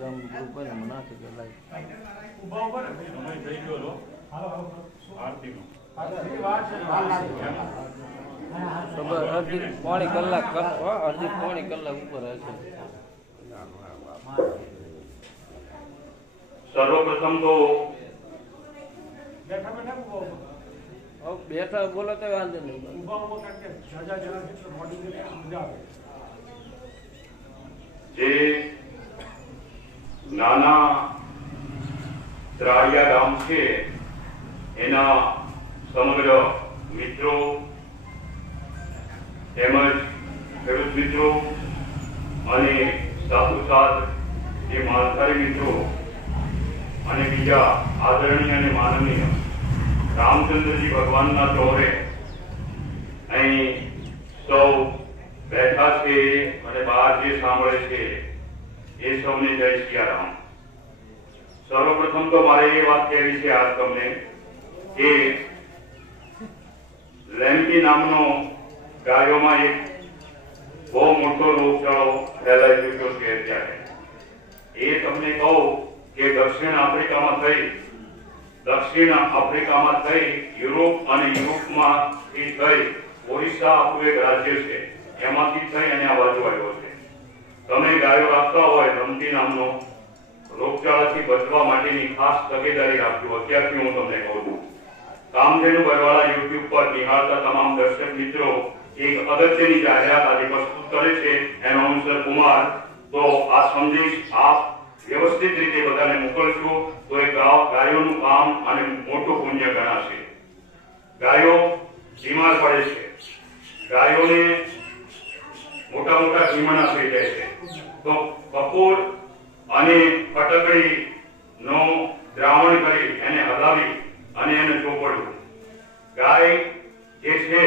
જામ group હોય ને નાખે કે લાઈક ઉભા ઉભા ને સમય થઈ ગયો લો આરતીનો અડધી પોણી કલાક અડધી પોણી કલાક ઉપર હશે. સર્વપ્રથમ તો બેઠા બોલો તો વાંધો નહીં. જે નાના ત્રાળિયા ગામ છે એના સમગ્ર મિત્રો તેમજ ખેડૂત મિત્રો અને સાથોસાથ જે માલધારી મિત્રો અને બીજા આદરણીય અને માનનીય રામચંદ્રજી ભગવાનના ચોરે અહીં સૌ બેઠા છે અને બહાર જે સાંભળે છે એ સૌને જય સિયારામ. સર્વપ્રથમ તો મારે એ વાત કહેવી છે આજ તમને કે લેમ્પી નામનો ગાયોમાં એક બહુ મોટો રોગચાળો ફેલાઈ ચૂક્યો છે અત્યારે. એ તમને કહું કે દક્ષિણ આફ્રિકામાં થઈ યુરોપ અને યુરોપમાંથી થઈ ઓરિસ્સા આપણું એક રાજ્ય છે એમાંથી થઈ અને આ બાજુ આવ્યો છે. તમે ગાયો રાખતા હોય રમતી નામનો રોગચાળાથી બચવા માટેની ખાસ તકેદારી રાખજો. અત્યારથી હું તમને કહું છું. કામધેનુ બરવાળા યુટ્યુબ પર નિહાળતા તમામ દર્શક મિત્રો એક અગત્યની જાહેરાત આજે પ્રસ્તુત કરે છે એનાઉન્સર કુમાર. તો આ સંદેશ આપ વ્યવસ્થિત રીતે બધાને મોકલશો તો એ ગાયોનું કામ અને મોટું પુણ્ય ગણાશે. ગાયો બીમાર પડે છે, ગાયોને મોટા મોટા ધીમણા થઈ જાય છે, તો કપૂર અને ફટકડી નો દ્રાવણ કરી એને હલાવી અને એને ચોપડવું. ગાય જે છે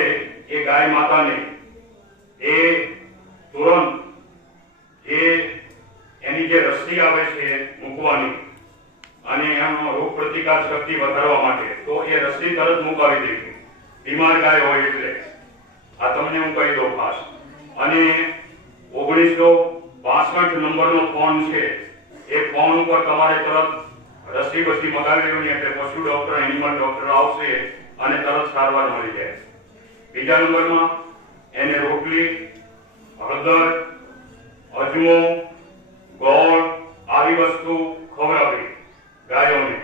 એ ગાય માતાને એ તુરંત જે એની જે રસી આવે છે મૂકવાની અને એનો રોગ પ્રતિકાર શક્તિ વધારવા માટે તો એ રસી તરત મુકાવી દેવી બીમાર ગાય હોય એટલે. આ તમને હું કહી દઉં ખાસ. અને 1962 નંબરનો ફોન છે એ ફોન ઉપર તમારે તરત રસી બસી મગાવી લેવાની એટલે પશુ ડોક્ટર એનિમલ ડોક્ટર આવશે અને તરત સારવાર મળી જાય. બીજા નંબરમાં એને રોટલી, હળદર, અજમો, ગોળ આવી વસ્તુ ખવડાવવી ગાયોને.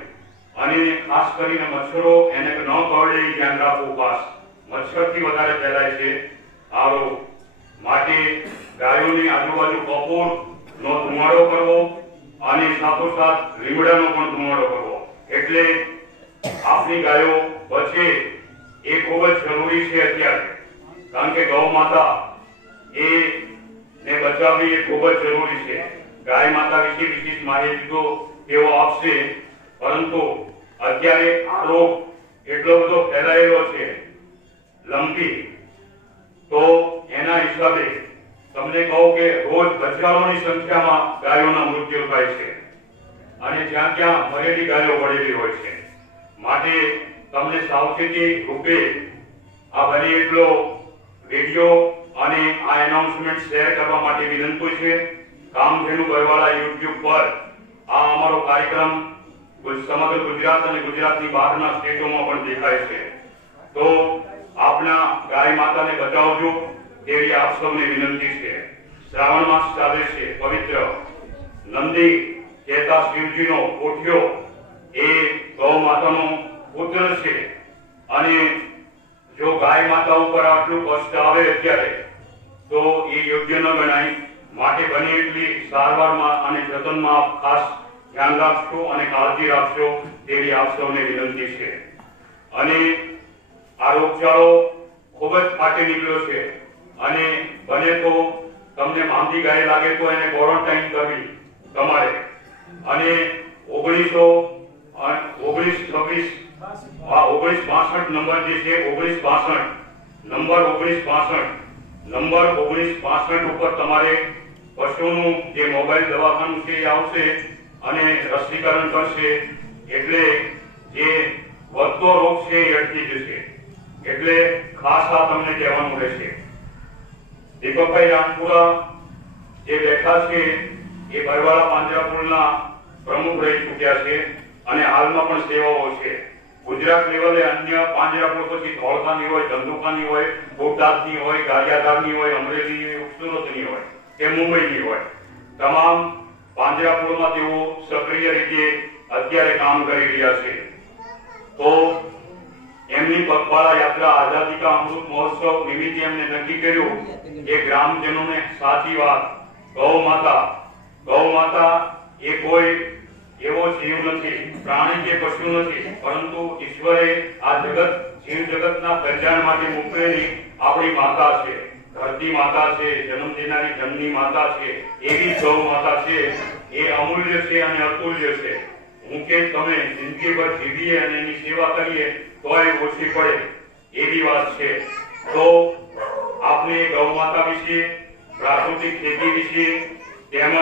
અને ખાસ કરીને મચ્છરો એને ન કરડે એ ધ્યાન રાખવું ખાસ. મચ્છરથી વધારે ફેલાય છે આ રોગ. માટે ગાયોની આજુબાજુ કપૂર નો ધુમાડો કરવો અને સાથોસાથ લીમડાનો પણ ધુમાડો કરવો એટલે આપણી ગાયો બચે એ ખૂબ જ જરૂરી છે અત્યારે. કારણ કે ગૌ માતા એ ને બચાવવી એ ખૂબ જ જરૂરી છે. ગાય માતા વિશે વિશેષ માહિતી તો તેઓ આપશે, પરંતુ અત્યારે આ રોગ એટલો બધો ફેલાયેલો છે લંપી, તો એના હિસાબે તમને કહું કે રોજ હજારોની સંખ્યામાં ગાયોના મૃત્યુ થાય છે અને જ્યાં ત્યાં મરેલી ગાયો પડેલી હોય છે. માટે તમને સાવચેતી રૂપે આ બને એટલો વિડીયો અને આ એનાઉન્સમેન્ટ શેર કરવા માટે વિનંતી છે. કામધેનુ બરવાળા યુટ્યુબ પર આ અમારો કાર્યક્રમ સમગ્ર ગુજરાત અને ગુજરાતની બહારના સ્ટેટોમાં પણ દેખાય છે. તો આપના ગાય માતાને બચાવજો તેવી આપ સૌને વિનંતી છે. શ્રાવણ માસ ચાલે છે પવિત્ર. નંદી કહેતા શિવજીનો કોઠિયો એ ગૌ માતાનો પુત્ર છે અને જો ગાય માતા ઉપર આટલું કષ્ટ આવે અત્યારે તો એ યોગ્ય ન ગણાય. માટે બને એટલી સારવારમાં અને જતનમાં આપ ખાસ ધ્યાન રાખશો અને કાળજી રાખશો તેવી આપ સૌને વિનંતી છે. અને આ રોગચાળો ખૂબ જ ફાટી નીકળ્યો છે અને બને તો તમને માંદી ગાય લાગે તો એને ક્વોરન્ટાઇન કરવી તમારે. અને 1962 નંબર જે છે 1962 ઉપર તમારે પશુનું જે મોબાઈલ દવાખાનું છે એ આવશે અને રસીકરણ કરશે એટલે જે વધતો રોગ છે એ અટકી જશે. એટલે ખાસ આ તમને કહેવાનું રહેશે. દીપકભાઈ રામપુરા જે બેઠા છે એ એ બરવાળા પાંજરાપોળના પ્રમુખ રહી ચૂક્યા છે અને હાલમાં પણ સેવાઓ છે. ગુજરાત લેવલે અન્ય પાંજરાપોળ પછી ધોળકાની હોય, ધંધુકાની હોય, બોટાદની હોય, ગારિયાધારની હોય, અમરેલીની હોય, સુરતની હોય કે મુંબઈની હોય, તમામ પાંજરાપોળમાં તેઓ સક્રિય રીતે અત્યારે કામ કરી રહ્યા છે. તો એમની પગપાળા યાત્રા આઝાદી કા અમૃત મહોત્સવ નિમિત્તે એમને નક્કી કર્યું કે ગ્રામજનોને સાચી વાત, ગૌ માતા એ કોઈ એવો જીવ નથી, પ્રાણી કે પશુ નથી, પરંતુ ઈશ્વરે આ જગત જીવ જગતના કલ્યાણ માટે મૂકેલી આપણી માતા છે, ધરતી માતા છે, જન્મ દેનારી જમની માતા છે. એવી ગૌ માતા છે એ અમૂલ્ય છે અને અતુલ્ય છે. હું કે તમે જિંદગીભર જીવીએ અને એની સેવા કરીએ તોય ઓછી પડે એવી વાત છે. તો આપને ગૌ માતા વિશે, પ્રાકૃતિક ખેતી વિશે, તેમજ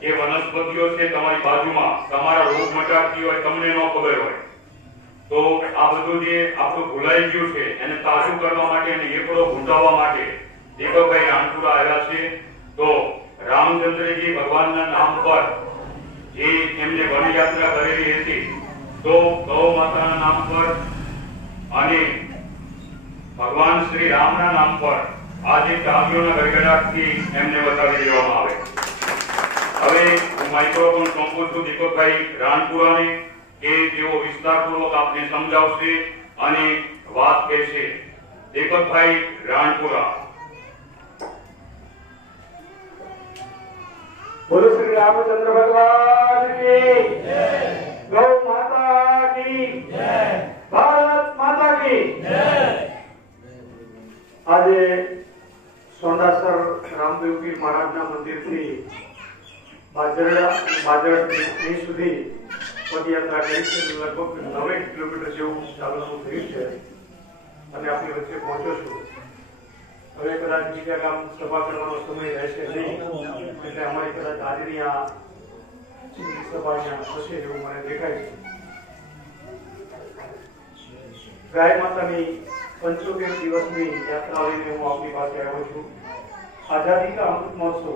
જે વનસ્પતિઓ છે તમારી બાજુમાં તમારા રોગ મટાડતી હોય, તમને ન ખબર હોય, તો આ બધું જે આપણું ભૂલાઈ ગયું છે એને તાજું કરવા માટે અને એકડો ભૂંજાવવા માટે દીપકભાઈ રાણપુરા આવ્યા છે. તો રામચંદ્રજી ભગવાનના નામ પર જે એમને વનયાત્રા કરેલી હતી, તો ગૌ માતાના નામ પર અને ભગવાન શ્રી રામના નામ પર આજે ટાંગીઓના ગડગડાટથી એમને બતાવી દેવામાં આવે. હવે હું માઇક્રોફોન સોંપું છું દીપકભાઈ રાણપુરાને કે તેઓ વિસ્તારપૂર્વક આપને સમજાવશે અને વાત કહેશે. દીપકભાઈ રાણપુરા. बोलो श्री रामचंद्र भगवान की जय, गौ माता की जय, भारत माता की जय. આજે સોંડાસર રામદેવપીર મહારાજના મંદિરથી બાજરડ સુધી પદયાત્રા કરી છે. લગભગ 9 કિલોમીટર જેવું ચાલવાનું થયું છે અને આપણી વચ્ચે પહોંચ્યો છું. હવે કદાચ બીજા ગામ સભા કરવાનો સમય રહેશે નહીં, એટલે અમારી કદાચ આજની આ સભા થશે એવું મને દેખાય છે. ગાય માતાની 75 દિવસની યાત્રા લઈને હું આપની પાસે આવ્યો છું. આઝાદી કા અમૃત મહોત્સવ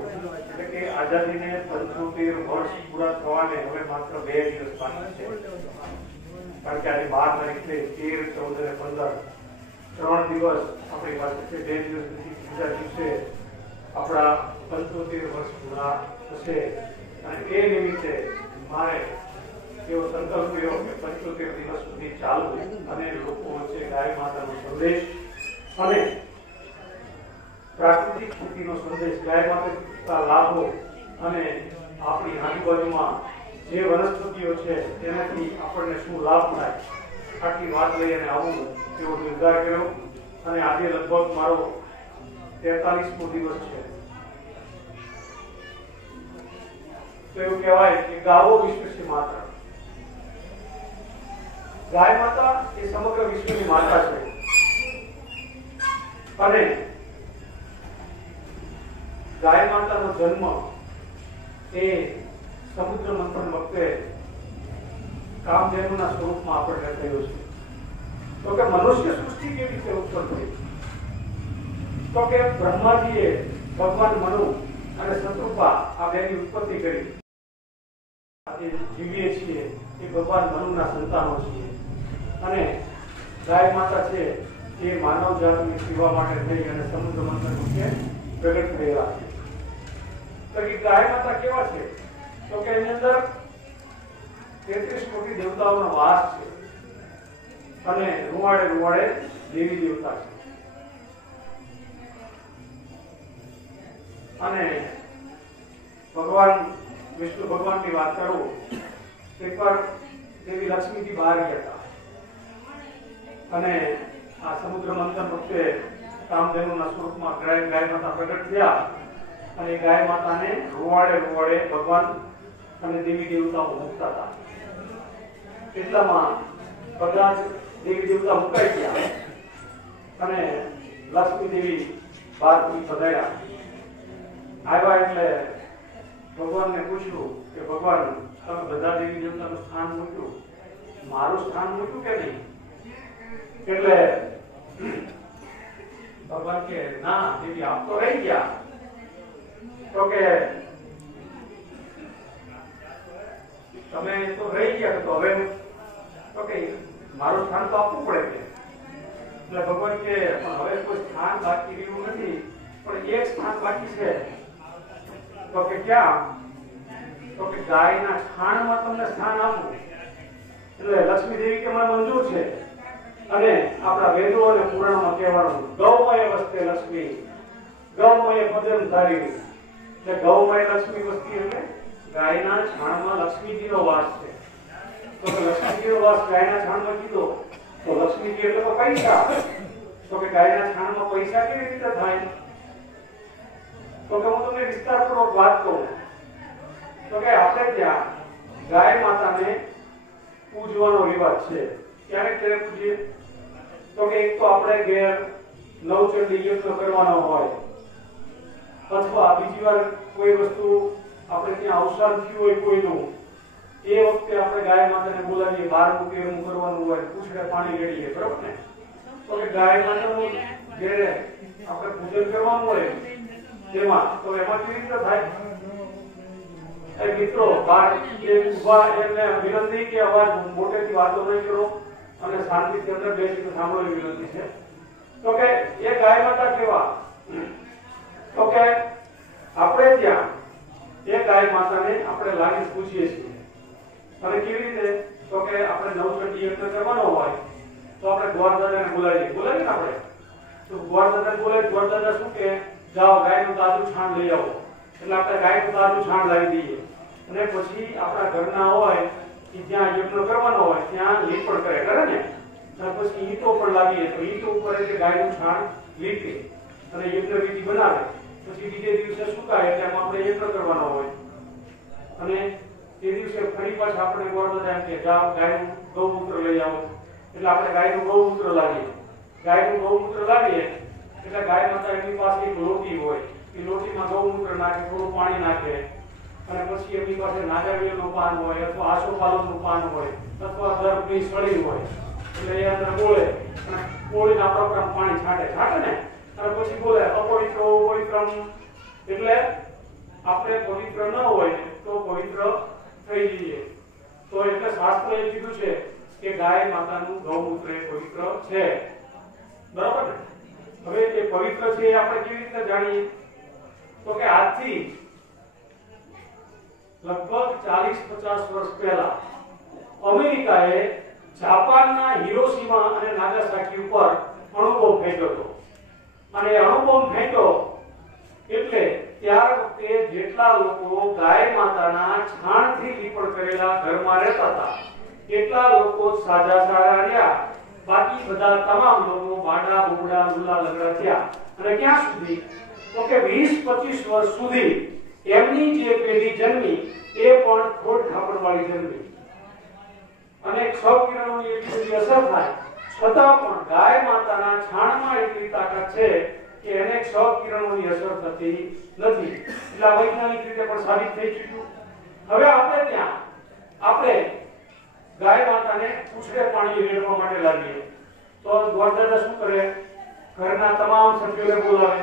એટલે કે આઝાદીને 75 વર્ષ પૂરા થવાને હવે માત્ર 2 દિવસ બાકી છે. કારણ કે આજે 12 તારીખે 13, 14 અને 15 3 દિવસ આપણી પાસે છે. 2 દિવસ પછી બીજા દિવસે આપણા 75 વર્ષ પૂરા થશે અને એ નિમિત્તે મારે એવો સંકલ્પ કર્યો કે 75 દિવસ સુધી ચાલવું અને લોકો વચ્ચે ગાય માતાનો સંદેશ અને પ્રાકૃતિક ખેતીનો સંદેશ, ગાય માતા લાભો અને આપણી આજુબાજુમાં જે વનસ્પતિઓ છે તેનાથી આપણને શું લાભ થાય, આટલી વાત લઈ અને આવું એવો નિર્ધાર કર્યો. અને આજે લગભગ મારો 43મો દિવસ છે. તો એવું કહેવાય કે ગાવો વિશ્વ છે માતા. ગાય માતા એ સમગ્ર વિશ્વની માતા છે અને ગાય માતાનો જન્મ એ સમુદ્ર મંથન વખતે કામધેનુના સ્વરૂપમાં આપણને થયો છે. તો કે મનુષ્ય સૃષ્ટિ કેવી રીતે ઉત્પન્ન થઈ? તો કે બ્રહ્માજીએ ભગવાન મનુ અને શત્રુપા આ બેની ઉત્પત્તિ કરી. આજે જીવીએ છીએ એ ભગવાન મનુના સંતાનો છીએ અને ગાય માતા છે એ માનવ જાતની સેવા માટે થઈ અને સમુદ્ર મંથન વખતે પ્રગટ થયેલા છે. તો એ ગાય માતા કેવા છે? તો કે એની અંદર 33 કોટી દેવતાઓનો વાસ છે અને રૂવાડે દેવી દેવતા છે. અને ભગવાન વિષ્ણુ ભગવાનની વાત કરું, એકવાર દેવી લક્ષ્મીજી બહાર ગયા હતા અને આ સમુદ્ર મંથન વખતે કામધેનુના સ્વરૂપમાં ગાય માતા પ્રગટ થયા અને ગાય માતાને રૂવાડે ભગવાન અને દેવી દેવતાઓ મૂકતા હતા. એટલામાં બધા દેવી દેવતા મુકાઈ ગયા અને લક્ષ્મી દેવી બહાર પધાર્યા. આવ્યા એટલે ભગવાનને પૂછ્યું કે ભગવાન, તમે બધા દેવી દેવતાનું સ્થાન મૂક્યું, મારું સ્થાન મૂક્યું કે નહીં? એટલે ભગવાન કે ના દેવી, આપ તો રહી ગયા. તો કે ગયા તો હવે તો કે મારું સ્થાન તો આપવું પડે કે એટલે ભગવાન કે પણ હવે કોઈ સ્થાન બાકી રહ્યું નથી, પણ એક સ્થાન બાકી છે. તો કે ક્યાં? તો કે ગાયના છાણમાં તમને સ્થાન આપવું. એટલે લક્ષ્મી દેવી કે મને મંજૂર છે. અને આપણા વેદો અને પુરાણમાં કહેવાનું ગૌમય વસ્તે લક્ષ્મી, ગૌમય પદમ ધારી. એટલે ગૌમય લક્ષ્મી વસ્તી એટલે ગાયના છાણમાં લક્ષ્મીજીનો વાસ છે. તો કે લક્ષ્મીજીનો વાસ ગાયના છાણમાં કીધો તો લક્ષ્મીજી એટલે તો પૈસા. તો કે ગાયના છાણમાં પૈસા કેવી રીતે થાય? તો કે હું તમને વિસ્તારપૂર્વક વાત કરું. તો કે આપણે ત્યાં ગાય માતાને પૂજવાનો રિવાજ છે. ક્યારે પૂજીએ? તો કે એક તો આપણે ઘેર નવચંડી યજ્ઞ કરવાનો હોય, અથવા બીજી વાર કોઈ વસ્તુ આપણે ત્યાં અવસાન થયું હોય કોઈનું, એ વખતે આપણે ગાય માતાને બોલાવીએ, 12મું 13મું કરવાનું હોય, પૂછડે પાણી રેડીએ, બરોબર ને? તો કે ગાય માતાનું જ્યારે આપણે પૂજન કરવાનું હોય તેમાં તો એમાં કેવી રીતે થાય? મિત્રો બાર જે ઉભા એમને વિનંતી કે અવાજ મોટેથી વાતો નહીં કરો અને શાંતિથી અંદર બેસીને સાંભળવાની વિનંતી છે. તો કે એ ગાય માતા કેવા? તો કે આપણે ત્યાં એ ગાય માતાને આપણે લાગી પૂછીએ છીએ. અને કેવી રીતે? તો કે આપણે નવચંડી યજ્ઞ કરવાનો હોય તો આપણે ગોરદાદાને બોલાવીએ આપણે. તો ગોરદાદાને બોલાવી, ગોરદાદા શું કે જાઓ ગાયનું તાજું છાણ લઈ આવો. એટલે આપણે ગાયનું તાજું છાણ લાવી દઈએ અને પછી આપણા ઘરના હોય કે જ્યાં યજ્ઞ કરવાનો હોય ત્યાં લીપણ કરે ને, અને પછી ઈંટો પણ લાવીએ તો ઈંટો ઉપર એટલે ગાયનું છાણ લીપે અને યજ્ઞ વિધિ બનાવે. પછી બીજે દિવસે સુકાય એટલે એમાં આપણે યજ્ઞ કરવાનો હોય. અને એ દિવસે ફરી પાછા આપણે ગોરદાદા એમ કે જાઓ ગાયનું ગૌમૂત્ર લઈ આવો. એટલે આપણે ગાયનું ગૌમૂત્ર લાવીએ. ગાયનું ગૌમૂત્ર લાવીએ એટલે ગાય માતા એમની પાસે એક લોટી હોય, એ લોટીમાં ગૌમૂત્ર નાખે, થોડું પાણી નાખે અને પછી એમની પાસે નાગાવેલનું પાન હોય અથવા આસોપાલવનું પાન હોય અથવા દર્ભની સળી હોય. એટલે એ અંદર બોલે અને બોલીને આપણા ઉપર પાણી છાંટે ને, અને પછી બોલે અપવિત્ર પવિત્રમ. એટલે આપણે પવિત્ર ન હોય તો પવિત્ર થઈ જઈએ. તો એટલે શાસ્ત્રએ કીધું છે કે ગાય માતાનું ગૌમૂત્ર એ પવિત્ર છે, બરાબર ને? હવે એ પવિત્ર છે એ આપણે કેવી રીતે જાણીએ? તો કે આજથી લગભગ 40-50 વર્ષ પહેલા અમેરિકાએ જાપાનના હિરોશીમા અને નાગાસાકી ઉપર અણુબોમ્બ ફેંક્યો હતો. અને અણુબોમ્બ ફેંક્યો એટલે ત્યાર વખતે જેટલા લોકો ગાય માતાના છાણથી લીપણ કરેલા ઘરમાં રહેતા હતા એટલા લોકો સાજા સારા રહ્યા. બાકી બધા તમામ લોકો બાડા બોબડા લુલા લગડા થયા. અને ક્યાં સુધી? તો કે 20-25 વર્ષ સુધી એમની જે પેઢી જન્મી એ પણ ખોટ ખાપડવાળી જન્મી. અને ક્ષકિરણોની એટલી બધી અસર થાય છતાં પણ ગાય માતાના છાણમાં એટલી તાકાત છે કે એને ક્ષકિરણોની અસર થતી નથી. એટલે વૈજ્ઞાનિક રીતે પણ સાબિત થઈ ચૂક્યું. હવે આપણે ત્યાં આપણે ગાય માતાને પૂછડે પાણી રેડવા માટે લાવીએ તો ગોરદાદા શું કરે? ઘરના તમામ સભ્યોને બોલાવે,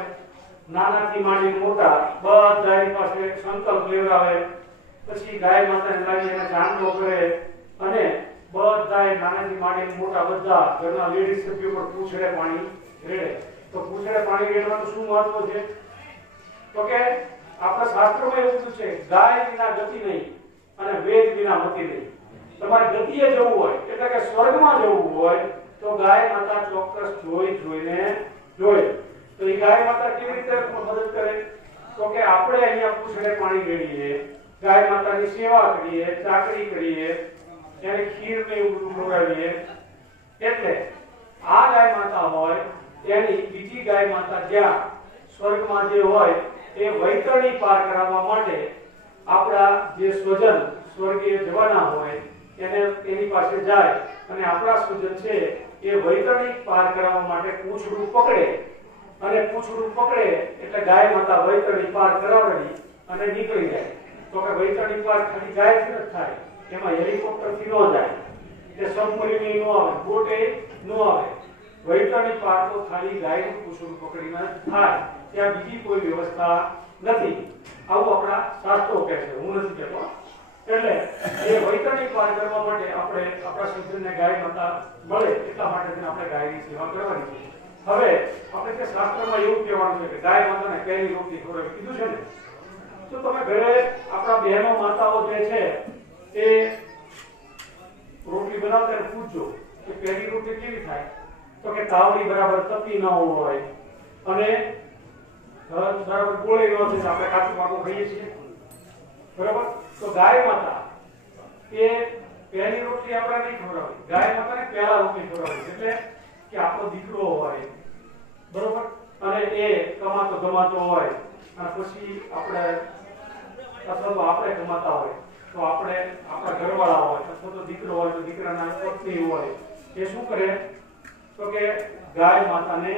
નાનાથી માંડીને મોટા બધાની પાસે સંકલ્પ લેવડાવે. પછી ગાય માતાને લાવી એને ચાંદલો કરે અને બધાએ નાનાથી માંડીને મોટા બધા ઘરના લેડીઝ સભ્યો પર પૂછડે પાણી રેડે. તો પૂછડે પાણી રેડવાનું શું મહત્વ છે? તો કે આપણા શાસ્ત્રોમાં એવું કીધું છે ગાય વિના ગતિ નહીં અને વેદ વિના મતિ નહીં. તમારે ગતિએ જવું હોય એટલે કે સ્વર્ગમાં જવું હોય તો ગાય માતા ચોક્કસ જોઈને જોઈ. તો એ ગાય માતા કેવી રીતે મદદ કરે? તો કે આપણે અહીંયા પૂછડે પાણી રેડીએ, ગાય માતાની સેવા કરીએ, ચાકરી કરીએ, એને ખીર ને એવું ખવડાવીએ. એટલે આ ગાય માતા હોય એની બીજી ગાય માતા જ્યાં સ્વર્ગમાં જે હોય એ વૈતરણી પાર કરાવવા માટે આપણા જે સ્વજન સ્વર્ગીય જવાના હોય એને એની પાસે જાય અને આપણા સ્વજન છે એ વૈતરણી પાર કરાવવા માટે પૂંછડું પકડે. અને પૂંછડું પકડે એટલે ગાય માતા વૈતરણી પાર કરાવડી અને નીકળી જાય. તો કે વૈતરણી પાર ખાલી ગાયથી ન થાય, એમાં હેલિકોપ્ટરથી ન જાય, કે સબમરીન ન આવે, બોટે ન આવે. વૈતરણી પાર તો ખાલી ગાયનું પૂંછડું પકડીને થાય. ત્યાં બીજી કોઈ વ્યવસ્થા નથી. આવું આપણા શાસ્ત્રો કહે છે, હું નથી કહેતો. એટલે એ વૈતરણિક વાર કરવા માટે આપણે આપણા શરીરને ગાય માતા મળે એટલા માટે તેને આપણે ગાયની સેવા કરવાની છે. હવે આપણે જે શાસ્ત્રમાં એવું કહેવાનું છે કે ગાય માતાને પહેલી રોટલી ખવડાવી કીધું છે ને, તો તમે ઘરે આપણા બહેનો માતાઓ જે છે એ રોટલી બનાવતા પૂછજો કે પહેલી રોટલી કેવી થાય, તો કે તાવડી બરાબર તપી ન હોય અને બરાબર ગોળી ન થાય, આપણે કાચું પાકું ખાઈએ છીએ બરાબર. તો ગાય માતા એ પહેલી રોટલી આપણે નહીં ખવડાવી, ગાય માતાને પહેલા રોટલી ખવડાવી, એટલે કે આપણો દીકરો હોય બરોબર અને એ કમાતો ગમાતો હોય અને પછી આપણે અથવા તો આપણે કમાતા હોય તો આપણે આપણા ઘરવાળા હોય અથવા તો દીકરો હોય તો દીકરાના પત્ની હોય, એ શું કરે તો કે ગાય માતાને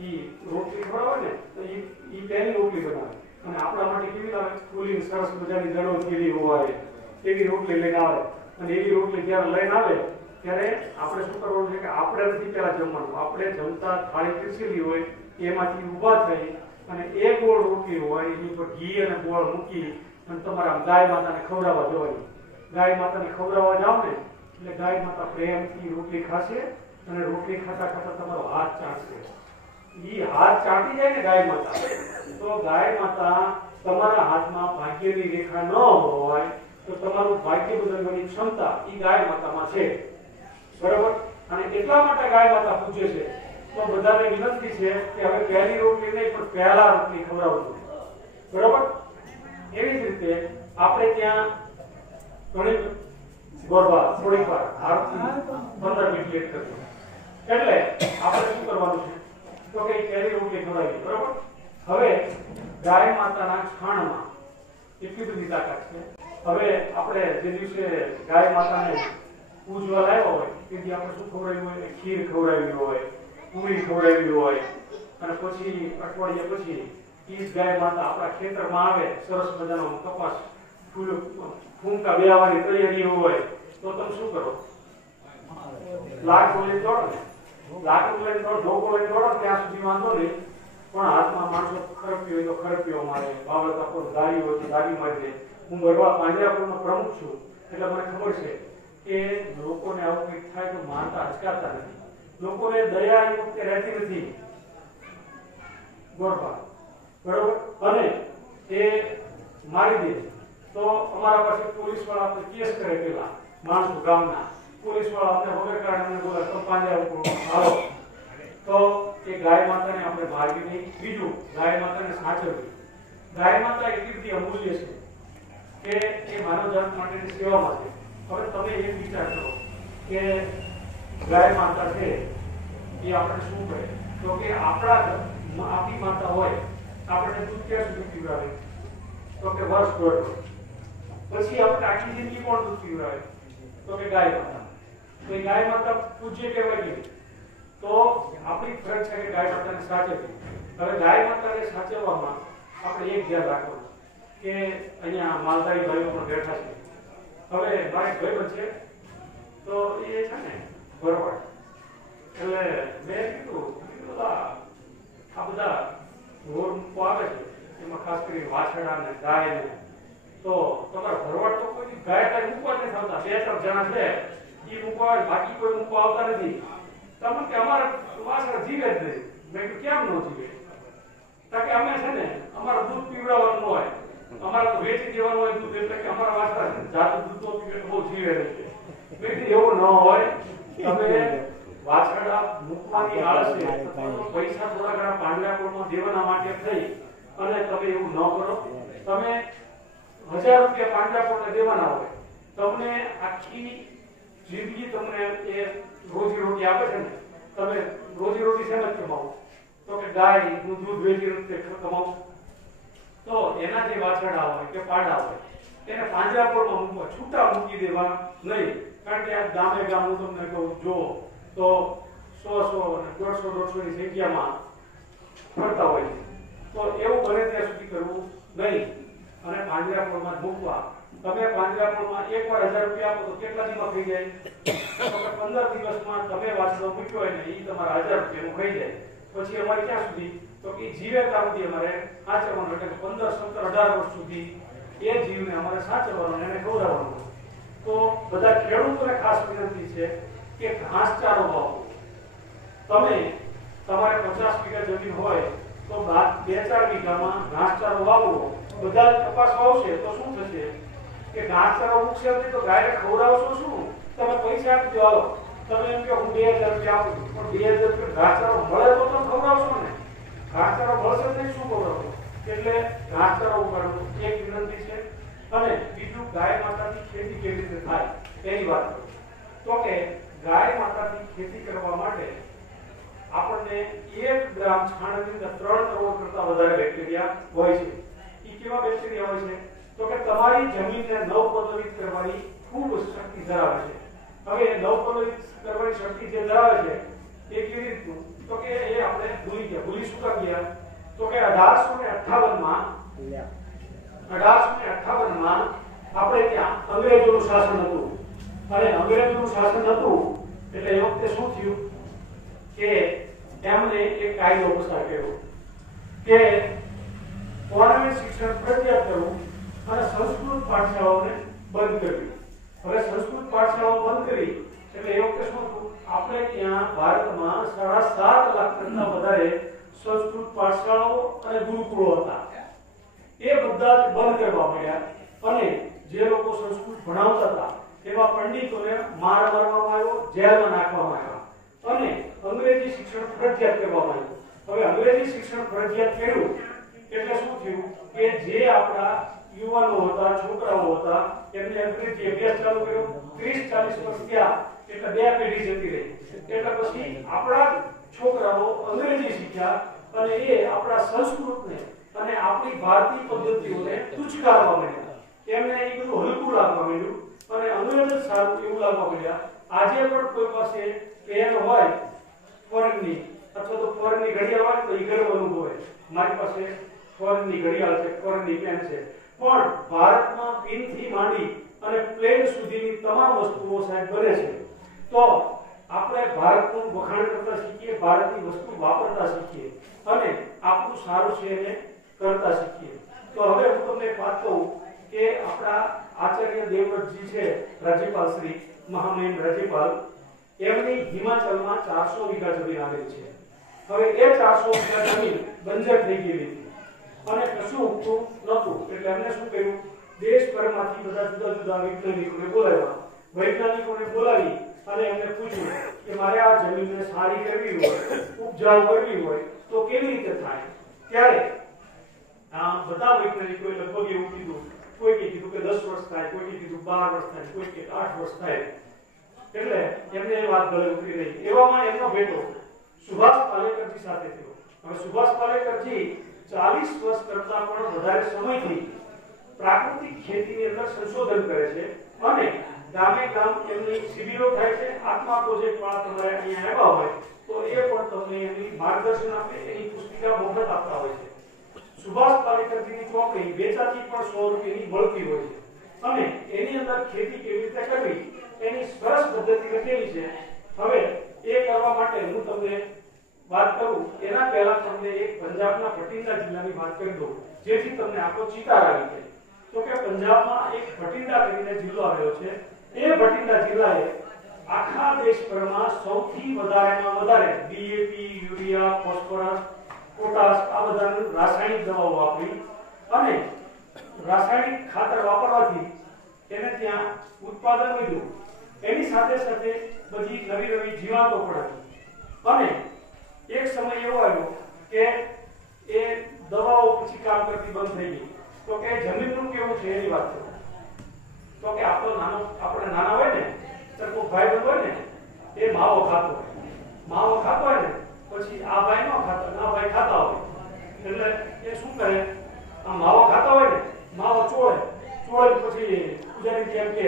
ઈ રોટલી ખવડાવે ને તો ઈ પહેલી રોટલી બનાવે અને આપણા માટે કેવી લાગે, ફૂલી સરસ મજાની દડો કેવી હોય એવી રોટલી લઈને આવે અને એવી રોટલી જ્યારે લઈને આવે ત્યારે આપણે શું કરવાનું છે કે આપણે નથી પહેલા જમવાનું, આપણે જમતા થાળી પીરસેલી હોય એમાંથી ઊભા થઈ અને એક ગોળ રોટલી હોય એની ઉપર ઘી અને ગોળ મૂકી અને તમારા ગાય માતાને ખવડાવવા જવાની. ગાય માતાને ખવડાવવા જાવ ને એટલે ગાય માતા પ્રેમથી રોટલી ખાશે અને રોટલી ખાતા ખાતા તમારો હાથ ચાટશે. ઈ હાથ ચાટી જાય ને ગાય માતા, તો ગાય માતા તમારા હાથમાં ભાગ્યની રેખા ન હોય તો તમારું ભાગ્ય બદલવાની ક્ષમતા ઈ ગાય માતામાં છે બરાબર. અને એટલા માટે ગાય માતા પૂછે છે. તો બધાને વિનંતી છે કે હવે પહેલી રોટલી નહીં પણ પહેલા રોટલી ખવડાવજો બરાબર. એવી જ રીતે આપણે ત્યાં ઘણી ગોરબા થોડીક વાર 15 મિનિટ લેટ કરજો એટલે આપણે શું કરવાનું છે તો કે પહેલી રોટલી ખવડાવી બરાબર. હવે ગાય માતાના ખાણમાં એટલી બધી તાકાત છે. હવે આપણે જે દિવસે ગાય માતાને પૂજવા લાવ્યા હોય તે દી આપણે શું ખવડાવ્યું હોય, ખીર ખવડાવી હોય, પૂરી ખવડાવી હોય અને પછી અઠવાડિયા પછી ઈ ગાય માતા આપણા ખેતરમાં આવે, સરસ મજાનો કપાસ ફૂલ ફૂંકા બેવાની તૈયારી હોય તો તમે શું કરો, લાકડું લઈને દોડો ને, લાકડું લઈને દોડો, ઢોકો લઈને દોડો ત્યાં સુધી વાંધો નહીં, પણ હાથમાં માણસો ખરપ્યો હોય તો ખરપ્યો મારે, બાવળતા પર દારી હોય તો દારી મારી દે. હું બરવા પાંજરાપુરનો પ્રમુખ છું એટલે મને ખબર છે કે લોકોને આવું કંઈક થાય તો માનતા અચકાતા નથી, લોકોને દયા એ વખતે રહેતી નથી ગોરબા બરોબર. અને એ મારી દે તો અમારા પાસે પોલીસ વાળા આપણે કેસ કરે, પેલા માણસો ગામના પોલીસ વાળા આપણે વગર કારણે બોલે તો પાંજરાપુર આવો, તો એ ગાય માતાને આપણે મારવી નહીં. બીજું, ગાય માતાને સાચવવી. ગાય માતા એટલી બધી અમૂલ્ય છે કે એ માનવજાત માટેની સેવામાં છે. હવે તમે એ વિચાર કરો કે ગાય માતા છે એ આપણે શું કરે તો કે આપણી માતા હોય આપણે દૂધ ક્યાં સુધી પીવડાવે તો કે વર્ષ દોઢ, પછી આપણે આખી જિંદગી કોણ દૂધ પીવડાવે તો કે ગાય માતા. તો એ ગાય માતા પૂજ્ય કહેવાય તો આપણી ફરજ છે કે ગાય માતાને સાચવવી. હવે ગાય માતાને સાચવવામાં આપણે એક ધ્યાન રાખવાનું કે અહીંયા માલધારી ભાઈઓ પણ બેઠા છે. હવે મારે ભાઈ છે તો એ છે ને ભરવાડ, એટલે મેં કીધું આ બધા ઢોર મૂકો આવે છે એમાં ખાસ કરી વાછરડા ને ગાય ને, તો તમારા ભરવાડ તો કોઈ ગાય ગાય મૂકવા નથી આવતા, 2-3 જણા છે એ મૂકવા આવે, બાકી કોઈ મૂકવા આવતા નથી. તમે કે અમારા વાછરડા જીવે જ નહીં. મેં કીધું કેમ ન જીવે? કારણ કે અમે છે ને અમારું દૂધ પીવડાવવાનું હોય, અમારે તો વેચી દેવાનું હોય દૂધ, એટલે કે અમારા વાછરડા જાતું દૂધ તો પીવે બહુ જીવે છે. મેં કીધું એવું ન હોય, તમે વાછરડા મૂકવાની આળસે પૈસા થોડા ઘણા પાંજરાપોળમાં દેવાના માટે થઈ અને તમે એવું ન કરો. તમે 1000 રૂપિયા પાંજરાપોળને દેવાના હોય, તમને આખી જિંદગી તમને એ રોજી રોટી આપે છે ને, તમે રોજી રોટી શેમ જ કમાવો તો કે ગાય નું દૂધ વેચી રીતે કમાવો. તો એના જે વાછરડા હોય કે પાડા હોય એને પાંજરાપોળમાં મૂકવા, છૂટા મૂકી દેવા નહીં. કારણ કે આ ગામે ગામ હું તમને કહું જો તો 100 અને 150 ની સંખ્યામાં ફરતા હોય છે. તો એવું બને ત્યાં સુધી કરવું નહીં અને પાંજરાપોળમાં મૂકવા. તમે પાંજરાપોળમાં એકવાર 1000 રૂપિયા આપો તો કેટલા દિવસમાં થઈ જાય? તો 15 દિવસમાં તમે વાછરડો મૂક્યો હોય ને એ તમારા 1000 રૂપિયાનું ખાઈ જાય. પછી અમારે ક્યાં સુધી તો કે જીવે ત્યાં સુધી અમારે સાચવવાનું, એટલે 15, 17, 18 વર્ષ સુધી એ એ જીવને અમારે સાચવવાનો, એને ખવડાવવાનો. તો બધા ખેડૂતોને ખાસ વિનંતી છે કે ઘાસચારો વાવો. તમે તમારે 50 વીઘા જમીન હોય તો 2-4 વીઘામાં ઘાસચારો વાવો. બધા કપાસ વાવશે તો શું થશે કે ઘાસચારો ઉગશે નહીં તો ગાયને ખવડાવશો શું? તમે પૈસા આપી દો, હાલો તમે એમ કહો હું 2000 રૂપિયા આપું છું, પણ 2000 રૂપિયા ઘાસચારો મળે તો તમે ખવડાવશો ને. ઘાસચારો મળશે નહીં, શું ખવડાવશો? એટલે ઘાસચારો ઉગાડવો એક વિનંતી છે. અને બીજું, ગાય માતાની ખેતી કેવી રીતે થાય એની વાત કરું તો કે ગાય માતાની ખેતી કરવા માટે આપણને 1 ગ્રામ છાણની અંદર 3 કરોડ કરતા વધારે બેક્ટેરિયા હોય છે. એ કેવા બેક્ટેરિયા હોય છે? તો કે તમારી જમીનને નવપલ્લવિત કરવાની ખૂબ શક્તિ ધરાવે છે. હવે નવપલ્લવિત કરવાની શક્તિ જે ધરાવે છે એ કેવી રીતનું? તો કે એ આપણે ભૂલી શું કામ ગયા? તો કે 1858માં આપણે ત્યાં અંગ્રેજોનું શાસન હતું. અને અંગ્રેજોનું શાસન હતું એટલે એ વખતે શું થયું કે એમને એક કાયદો પસાર કર્યો કે ઓર્નામેન્ટ શિક્ષણ ફરજિયાત કરવું અને સંસ્કૃત પાઠશાળાઓને બંધ કરવી. હવે સંસ્કૃત શાળાઓ બંધ કરી એટલે એ વખતે શું થયું? આપણે ત્યાં ભારતમાં 7.5 લાખ કરતા વધારે સંસ્કૃત પાઠશાળાઓ અને ગુરુકુળો હતા. એ બધા જ બંધ કરવા પડ્યા. અને જે લોકો સંસ્કૃત ભણાવતા હતા એવા પંડિતોને માર મારવામાં આવ્યો, જેલમાં નાખવામાં આવ્યા અને અંગ્રેજી શિક્ષણ ફરજિયાત કરવામાં આવ્યું. હવે અંગ્રેજી શિક્ષણ ફરજિયાત કર્યું એટલે શું થયું કે જે આપણા યુવાનો હતા, છોકરાઓ હતા, એમને અંગ્રેજી અભ્યાસ ચાલુ કર્યો. 30-40 વર્ષ ગયા એટલે 2 પેઢી જતી રહી. એટલે પછી આપણા છોકરાઓ અંગ્રેજી શીખ્યા અને એ આપણા સંસ્કૃતને અને આપણી ભારતીય પદ્ધતિઓને તુચ્છકારવા માંડ્યા. એમને એ બધું હલકું લાગવા માંડ્યું અને અંગ્રેજ જ સારું એવું લાગવા માંડ્યા. આજે પણ કોઈ પાસે પેન હોય ફોરેનની અથવા તો ફોરેનની ઘડિયાળ હોય તો એ ગર્વ અનુભવે, મારી પાસે ફોરેનની ઘડિયાળ છે, ફોરેનની પેન છે. પણ ભારતમાં પિનથી માંડી અને પ્લેન સુધીની તમામ વસ્તુઓ સાહેબ બને છે. તો આપણે ભારતનું વખાણ કરતા શીખીએ, ભારતની વસ્તુ વાપરતા શીખીએ અને આપણું સારું છે એને કરતા શીખીએ. તો હવે હું તમને એક વાત કહું કે આપણા આચાર્ય દેવવ્રતજી છે, રાજ્યપાલ શ્રી, મહામહિમ રાજ્યપાલ, એમની હિમાચલમાં 400 વીઘા જમીન આવેલી છે. હવે એ 400 વીઘા જમીન બંજર થઈ ગયેલી હતી અને કશું ઉગતું નહોતું. એટલે એમને શું કર્યું? દેશભરમાંથી બધા જુદા જુદા વૈજ્ઞાનિકોને બોલાવ્યા. વૈજ્ઞાનિકોને બોલાવી અને એમને પૂછ્યું કે મારે આ જમીનને સારી કરવી હોય, ઉપજાઉ કરવી હોય તો કેવી રીતે થાય? ત્યારે આ બધા વૈજ્ઞાનિકોએ લગભગ એવું કીધું. કોઈએ કીધું કે 10 વર્ષ થાય, કોઈએ કીધું 12 વર્ષ થાય, કોઈએ કે 8 વર્ષ થાય. એટલે એમને એ વાત ગળે ઉતરી રહી. એવામાં એમનો ભેટો સુભાષ પાલેકરજી સાથે થયો. હવે સુભાષ પાલેકરજી 40 વર્ષ કરતા પણ વધારે સમયથી પ્રાકૃતિક ખેતીની અંદર સંશોધન કરે છે અને ગામે ગામ એમની શિબિરો થાય છે. આત્મા પ્રોજેક્ટ વાળા તમારે અહીંયા આવ્યા હોય તો એ પણ તમને એની માર્ગદર્શન આપે, એની પુસ્તિકા મફત આપતા હોય છે. સુભાષ પાલેકરજીની ચોપડી વેચાતી પણ 100 રૂપિયાની મળતી હોય છે અને એની અંદર ખેતી કેવી રીતે કરવી એની સરસ પદ્ધતિ લખેલી છે. હવે એ કરવા માટે હું તમને વાત કરું એના પહેલા તમને એક પંજાબના ભટિંડા જિલ્લાની વાત કરી દઉં જેથી તમને આખો ચિતાર આવી જાય. તો કે પંજાબમાં એક ભટિંડા કરીને જિલ્લો આવેલો છે. એ ભટિંડા જિલ્લાએ આખા દેશભરમાં સૌથી વધારેમાં વધારે ડીએપી, યુરિયા, ફોસ્ફરસ, પોટાશ આ બધાની રાસાયણિક દવાઓ વાપરી અને રાસાયણિક ખાતર વાપરવાથી એને ત્યાં ઉત્પાદન વધ્યું. એની સાથે સાથે બધી નવી નવી જીવાતો પણ હતી અને એક સમય એવો આવ્યો કે એ દવાઓ પછી કામ કરતી બંધ થઈ ગઈ. તો કે જમીનનું કેવું છે એની વાત કરું તો કે આપણે નાના હોય ને તો કોઈ ભાઈ બંધ હોય ને એ માવો ખાતો હોય ને પછી આ ભાઈ નો ખાતો, આ ભાઈ ખાતા હોય એટલે એ શું કરે? આ માવો ખાતા હોય ને માવો ચોળે પછી પૂજારી કેમ કે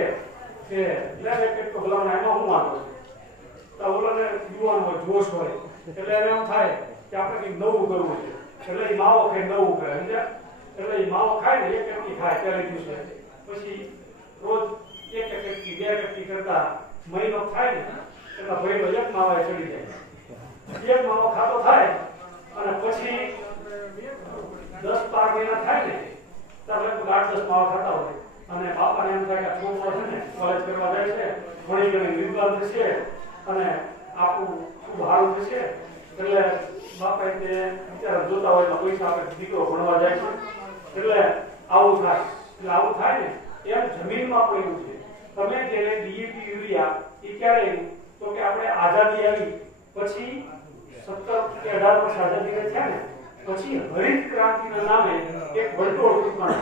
લે પેટ તો ભલાવણા એમાં હું વાંધો છે. તો ઓલાને યુવાન હોય, જોશ હોય એટલે એને એમ થાય કે આપણે કંઈક નવું કરવું છે એટલે એ માવો ખાઈ નવું કરે સમજ્યા? એટલે એ માવો ખાય ને એક કટકી ખાય પહેલા દિવસે, પછી રોજ એક કટકી 2 કટકી કરતા મહિનો થાય ને એટલે ભાઈનો એક માવા ચડી જાય. એક માવો ખાતો થાય અને પછી 10-12 મહિના થાય ને ત્યારે 8-10 માવા ખાતા કોલેજ કરવા જાય છે, ઘણી ઘણી વિદ્વાન થશે અને આપણું ખૂબ સારું થશે. એટલે બાપા તે અત્યારે જોતા હોય તો પૈસા આપણે દીકરો ભણવા જાય છે એટલે આવું થાય. એટલે આવું થાય ને એમ જમીનમાં પણ એવું છે. તમે જેને ડીએપી યુરિયા એ ક્યારે આવ્યું તો કે આપણે આઝાદી આવી પછી 17 કે 18 વર્ષ આઝાદી થયા ને પછી હરિત ક્રાંતિના નામે એક વંટોળ પણ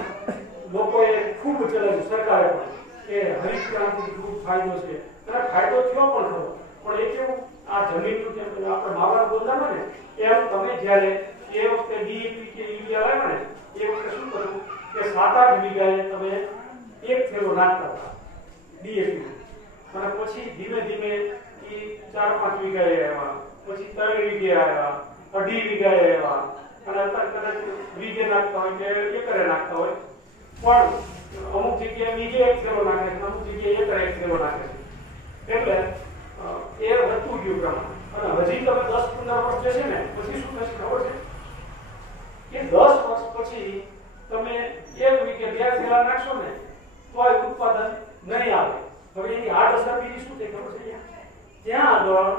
લોકોએ ખૂબ ચલાવ્યું, સરકારે પણ, કે હરિત ક્રાંતિથી ખૂબ ફાયદો છે. અને ફાયદો થયો પણ ખરો, પણ એ કેવું આ જમીનનું જેમ આપણે માવડા બોલતા ને એમ તમે જ્યારે એ વખતે ડીએપી કે યુરિયા લાવ્યા ને એ વખતે શું કર્યું કે 7-8 વીઘાએ તમે એક થેલો નાખતા હતા ડીએપી, અને પછી ધીમે ધીમે એ 4-5 વીઘાએ આવ્યા, પછી 3 વીઘે આવ્યા, 2.5 વીઘાએ આવ્યા, અને અત્યારે કદાચ વીઘે નાખતા હોય કે એકરે નાખતા હોય, પણ અમુક જગ્યાએ વીઘે એક થેલો નાખે છે, અમુક જગ્યાએ એકરે એક થેલો નાખે છે. એટલે એ વધતું ગયું પ્રમાણ. અને હજી તમે 10-15 વર્ષ જશે ને પછી શું થશે ખબર છે કે 10 વર્ષ પછી તમે 1 વીઘે 2 થેલા નાખશો ને તોય ઉત્પાદન નહીં આવે. હવે એની આડઅસર બીજી શું છે ખબર છે? ત્યાં આગળ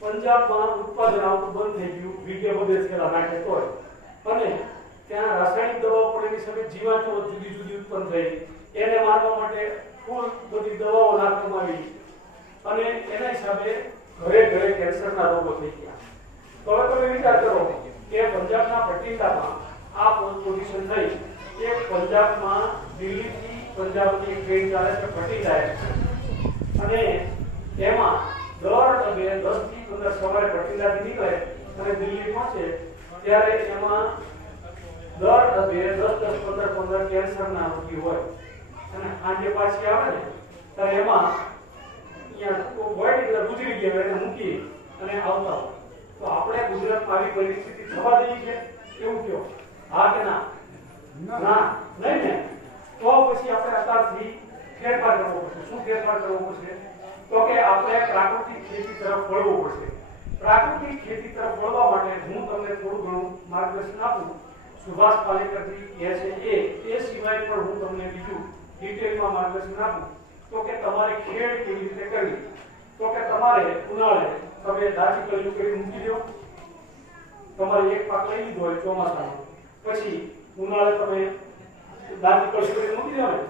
પંજાબમાં ઉત્પાદન આવતું બંધ થઈ ગયું, વીઘે 2 થેલા નાખે તોય. અને ત્યાં રાસાયણિક દવાઓ પણ એની સામે જીવાતો જુદી જુદી ઉત્પન્ન થઈ, એને મારવા માટે ફૂલ બધી દવાઓ નાખવામાં આવી અને એના હિસાબે ઘરે ઘરે કેન્સરના રોગો થઈ ગયા. તો હવે તમે વિચાર કરો કે પંજાબના ભટિંડામાં આ પોઝિશન થઈ કે પંજાબમાં દિલ્હીથી પંજાબની ટ્રેન ચાલે છે ભટિંડા, અને એમાં દર ડબે 10 થી 15 સવારે ભટિંડાથી નીકળે અને દિલ્હી પહોંચે ત્યારે એમાં દર ડબે 10-15 કેન્સરના રોગી હોય. અને આજે પાછી આવે ને ત્યારે એમાં ગુજરી ગયા એને મૂકી અને આવતા હોય. તો આપણે ગુજરાતમાં આવી પરિસ્થિતિ થવા દઈએ છે એવું કયો? હા કે ના? ના, નહીં ને? તો પછી આપણે અત્યારથી ફેરફાર કરવો પડશે. શું ફેરફાર કરવો પડશે? તો કે આપણે પ્રાકૃતિક ખેતી તરફ વળવું પડશે. પ્રાકૃતિક ખેતી તરફ વળવા માટે હું તમને થોડું ઘણું માર્ગદર્શન આપું. સુભાષ પાલેકરજી કહે છે એ સિવાય પણ હું તમને બીજું ડિટેલમાં માર્ગદર્શન આપું. તો કે તમારે ખેડ કેવી રીતે કરવી? તો કે તમારે ઉનાળે તમે દાજી કળિયું કરી મૂકી દો. તમારે એક પાક લઈ લીધો હોય ચોમાસાનો, પછી ઉનાળે તમે દાજી કળિયું કરી મૂકી દો ને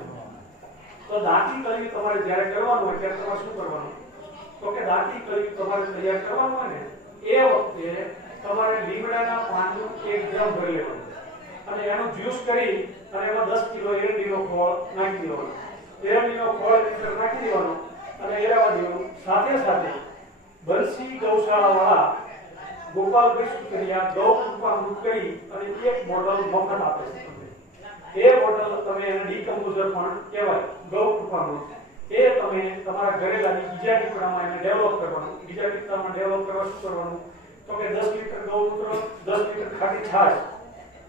તો દાંતી કળિયું તમારે જ્યારે કરવાનું હોય ત્યારે તમારે શું કરવાનું? તો કે દાંતી કળિયું તમારે તૈયાર કરવાનું હોય ને એ વખતે તમારે લીમડાના પાનનું 1 ગ્રામ ભરી લેવાનું અને એનું જ્યુસ કરી અને એમાં 10 કિલો એરંડીનો ખોળ નાખી દેવાનો. એરંડીનો ખોળ અંદર નાખી દેવાનો અને એરાવા દેવાનું. સાથે સાથે બંસી ગૌશાળાવાળા ગોપાલભાઈ સુતરિયા ગૌ કૃપામૃત કરી અને 1 બોટલ મફત આપે છે તમને. એ બોટલ તમે એને ડીકમ્પોઝર પણ કહેવાય, ગૌ કૃપામૃત. એ તમે તમારા ઘરે લાવી બીજા ટીપણામાં એને ડેવલપ કરવાનું. બીજા ટીપણામાં ડેવલપ કરવા શું કરવાનું? તો કે 10 લીટર ગૌમૂત્ર, 10 લીટર ખાટી છાશ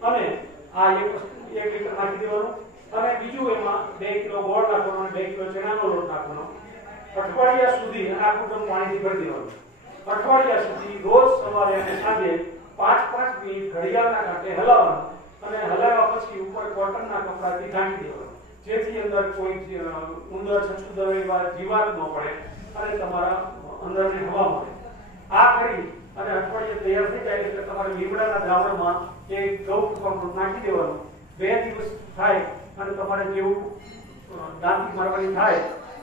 અને આ 1 લીટર નાખી દેવાનું. અને બીજું એમાં 2 કિલો ગોળ નાખવાનો અને 2 કિલો ચણાનો લોટ નાખવાનો. અઠવાડિયા સુધી આખું ટન પાણીથી ભરી દેવાનું. અઠવાડિયા સુધી રોજ સવારે અને સાંજે 5-5 મિનિટ ઘડિયાળના કાંટે હલાવવાનું અને હલાવ્યા પછી ઉપર કોટનના કપડાથી ઢાંકી દેવાનું, જેથી અંદર કોઈ ઉંદર છછુંદર એવા જીવાત ન પડે અને તમારા અંદરને હવા મળે. આ કરી અને અઠવાડિયે તૈયાર થઈ જાય એટલે તમારે લીમડાના દ્રાવણમાં એ ગૌ કૃપામૃત નાખી દેવાનું. 2 દિવસ થાય અને તમારે જેવું દાંતી મારવાની થાય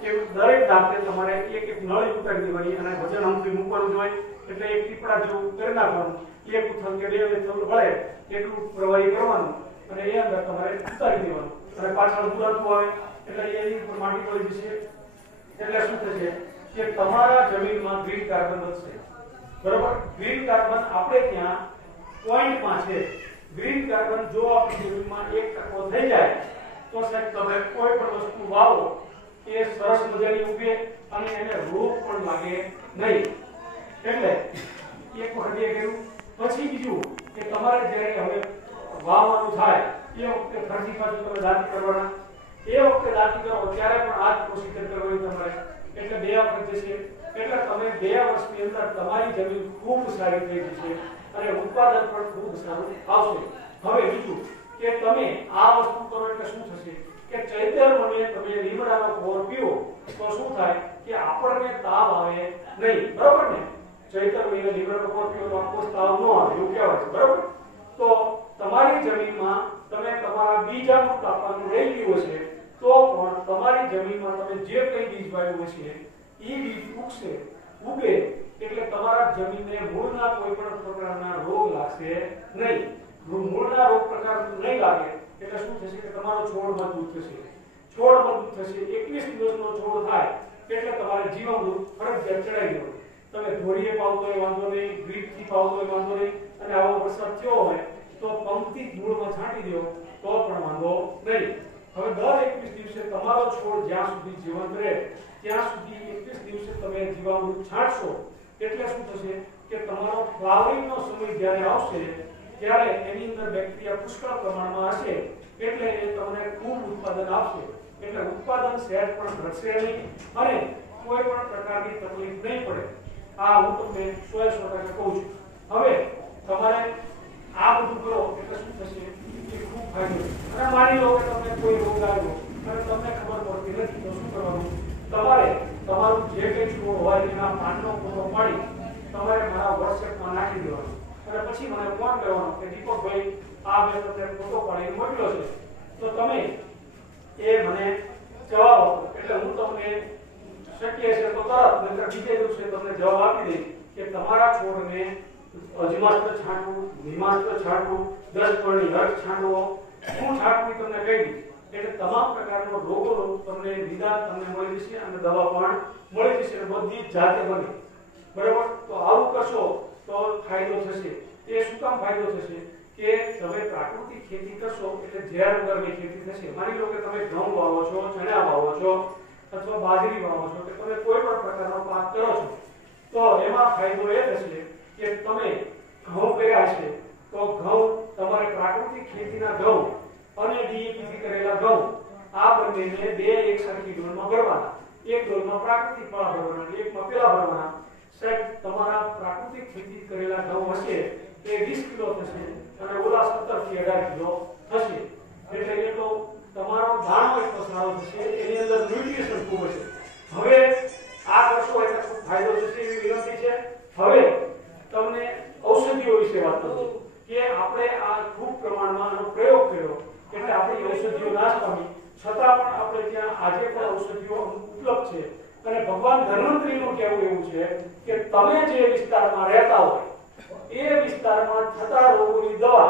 એવું દરેક દાંતે તમારે એક નળી ઉતારી દેવાની અને વજન અમથી મૂકવાનું જોઈએ. એટલે એક ટીપડા જેવું કરી નાખવાનું, 1 ઉથલ કે 2 ઉથલ વળે એટલું પ્રવાહી કરવાનું અને એ અંદર તમારે ઉતારી દેવાનું. અને પાછળ દુરાતું આવે એટલે એની ઉપર માટી પડી જશે. એટલે શું થશે કે તમારા જમીનમાં ગ્રીન કાર્બન વધશે. બરોબર? ગ્રીન કાર્બન આપણે ત્યાં 0.5 છે. ગ્રીન કાર્બન જો આપણી જમીનમાં 1% થઈ જાય તો સાહેબ તમે કોઈ પણ વસ્તુ વાવો એ સરસ મજાની ઉગે અને એને રોગ પણ લાગે નહીં. એટલે એક વખત એ કર્યું. પછી બીજું કે તમારે જ્યારે હવે વાવવાનું થાય એ વખતે ફરતી બાજુ તમે દાંતી કરવાના. એ વખતે દાંતી કરો ત્યારે પણ આ જ પ્રોસિજર કરવાની તમારે. એટલે 2 વખત જશે. એટલે તમે 2 વર્ષની અંદર તમારી જમીન ખૂબ સારી થઈ જશે અને ઉત્પાદન પણ ખૂબ સારું આવશે. હવે બીજું કે તમે આ વસ્તુ કરો એટલે શું થશે કે ચૈતર મને તમે લીમડાનો ખોર પીવો તો શું થાય કે આપણને તાવ આવે નહીં, બરોબર ને? ચૈતર મહિને લીમડાનો ખોર પીવો તો આપણને તાવ ન આવે એવું કહેવાય છે, બરોબર? તો તમારી જમીનમાં તમે તમારા બીજાનું તાપમાન લઈ લીધું છે તો પણ તમારી જમીનમાં તમે જે કંઈ બીજ વાવ્યું છે એ બીજ ઉગે એટલે તમારા જમીનને મૂળના કોઈ પણ પ્રકારના રોગ લાગશે નહીં. મૂળના રોગ પ્રકાર નહીં લાગે એટલે શું થશે કે તમારો છોડ મજબૂત થશે. છોડ મજબૂત થશે 21 દિવસનો છોડ થાય એટલે તમારે જીવામૃત ફરજિયાત ચડાવી દેવું. તમે ધોરીએ પાવ તોય વાંધો નહીં, ડ્રીપથી પાવ તોય વાંધો નહીં, અને આવો વરસાદ થયો હોય તો પંક્તિ મૂળમાં છાંટી દો તો પણ વાંધો નહીં. હવે દર 21 દિવસે તમારો છોડ જ્યાં સુધી જીવંત રહે ત્યાં સુધી 21 દિવસે તમે જીવામૃત છાંટશો એટલે શું થશે કે તમારો ફ્લાવરિંગનો સમય જ્યારે આવશે ત્યારે એની અંદર બેક્ટેરિયા પુષ્કળ પ્રમાણમાં હશે એટલે એ તમને ખૂબ ઉત્પાદન આપશે. એટલે ઉત્પાદન સહેજ પણ ઘટશે નહીં અને કોઈ પણ પ્રકારની તકલીફ નહીં પડે. આ હું તમને 100% કહું છું. હવે તમારે આ બધું કરો એટલે શું થશે કે ખૂબ ફાયદો. અને માની લો કે તમને કોઈ રોગ આવ્યો અને તમને ખબર પડતી નથી તો શું કરવાનું? તમારે તમારું જે કંઈ છોડ હોય એના પાનનો ફોટો પાડી તમારે મારા WhatsAppમાં નાખી દેવાનો અને પછી મને ફોન કરવાનો કે દીપકભાઈ આ મેં તમને ફોટો પાડીને મોકલ્યો છે તો તમે એ મને જવાબ આપો. એટલે હું તમને શક્ય છે તો તરત નહીંતર બીજે દિવસે તમને જવાબ આપી દઈશ કે તમારા છોડને અજમાસ્ત્ર છાંટવું, નિમાસ્ત્ર છાંટવું, 10 પરણી હર્ષ છાંટવો, શું છાંટવું તમને કહી દઈશ. એટલે તમામ પ્રકારના રોગોનું તમને નિદાન તમને મળી જશે અને દવા પણ મળી જશે. બધી જાતે બને, બરાબર? તો આવું કરશો તો ફાયદો થશે. એ શું કામ ફાયદો થશે કે તમે પ્રાકૃતિક ખેતી કરશો એટલે ઝેર વગરની ખેતી થશે. માની લો કે તમે ઘઉં વાવો છો, ચણા વાવો છો અથવા બાજરી વાવો છો કે તમે કોઈ પણ પ્રકારનો પાક કરો છો તો એમાં ફાયદો એ થશે કે તમે ઘઉં કર્યા છે તો ઘઉં તમારે પ્રાકૃતિક ખેતીના ઘઉં અને DAP થી કરેલા ઘઉં આ બંનેને બે એક સરખી ડોલમાં ભરવાના. એક ડોલમાં પ્રાકૃતિક પાળા ભરવાના, એકમાં પેલા ભરવાના. સાહેબ તમારા પ્રાકૃતિક ખેતી કરેલા ઘઉં હશે એ 20 કિલો થશે અને ઓલા 17 થી 18 કિલો થશે. એટલે એ તો તમારો દાણો એટલો સારો થશે, એની અંદર ન્યુટ્રિશન ખૂબ હશે. હવે આ કરશો એટલે ખૂબ ફાયદો થશે એવી વિનંતી છે. હવે તમને ઔષધિઓ વિશે વાત કરું કે આપણે આ ખૂબ પ્રમાણમાં આનો પ્રયોગ કર્યો એટલે આપણી ઔષધિઓ નાશ પામી છતાં પણ આપણે ત્યાં આજે પણ ઔષધિઓ ઉપલબ્ધ છે. અને ભગવાન ધન્વંતરીનું કહેવું એવું છે કે તમે જે વિસ્તારમાં રહેતા હોય એ વિસ્તારમાં થતા રોગોની દવા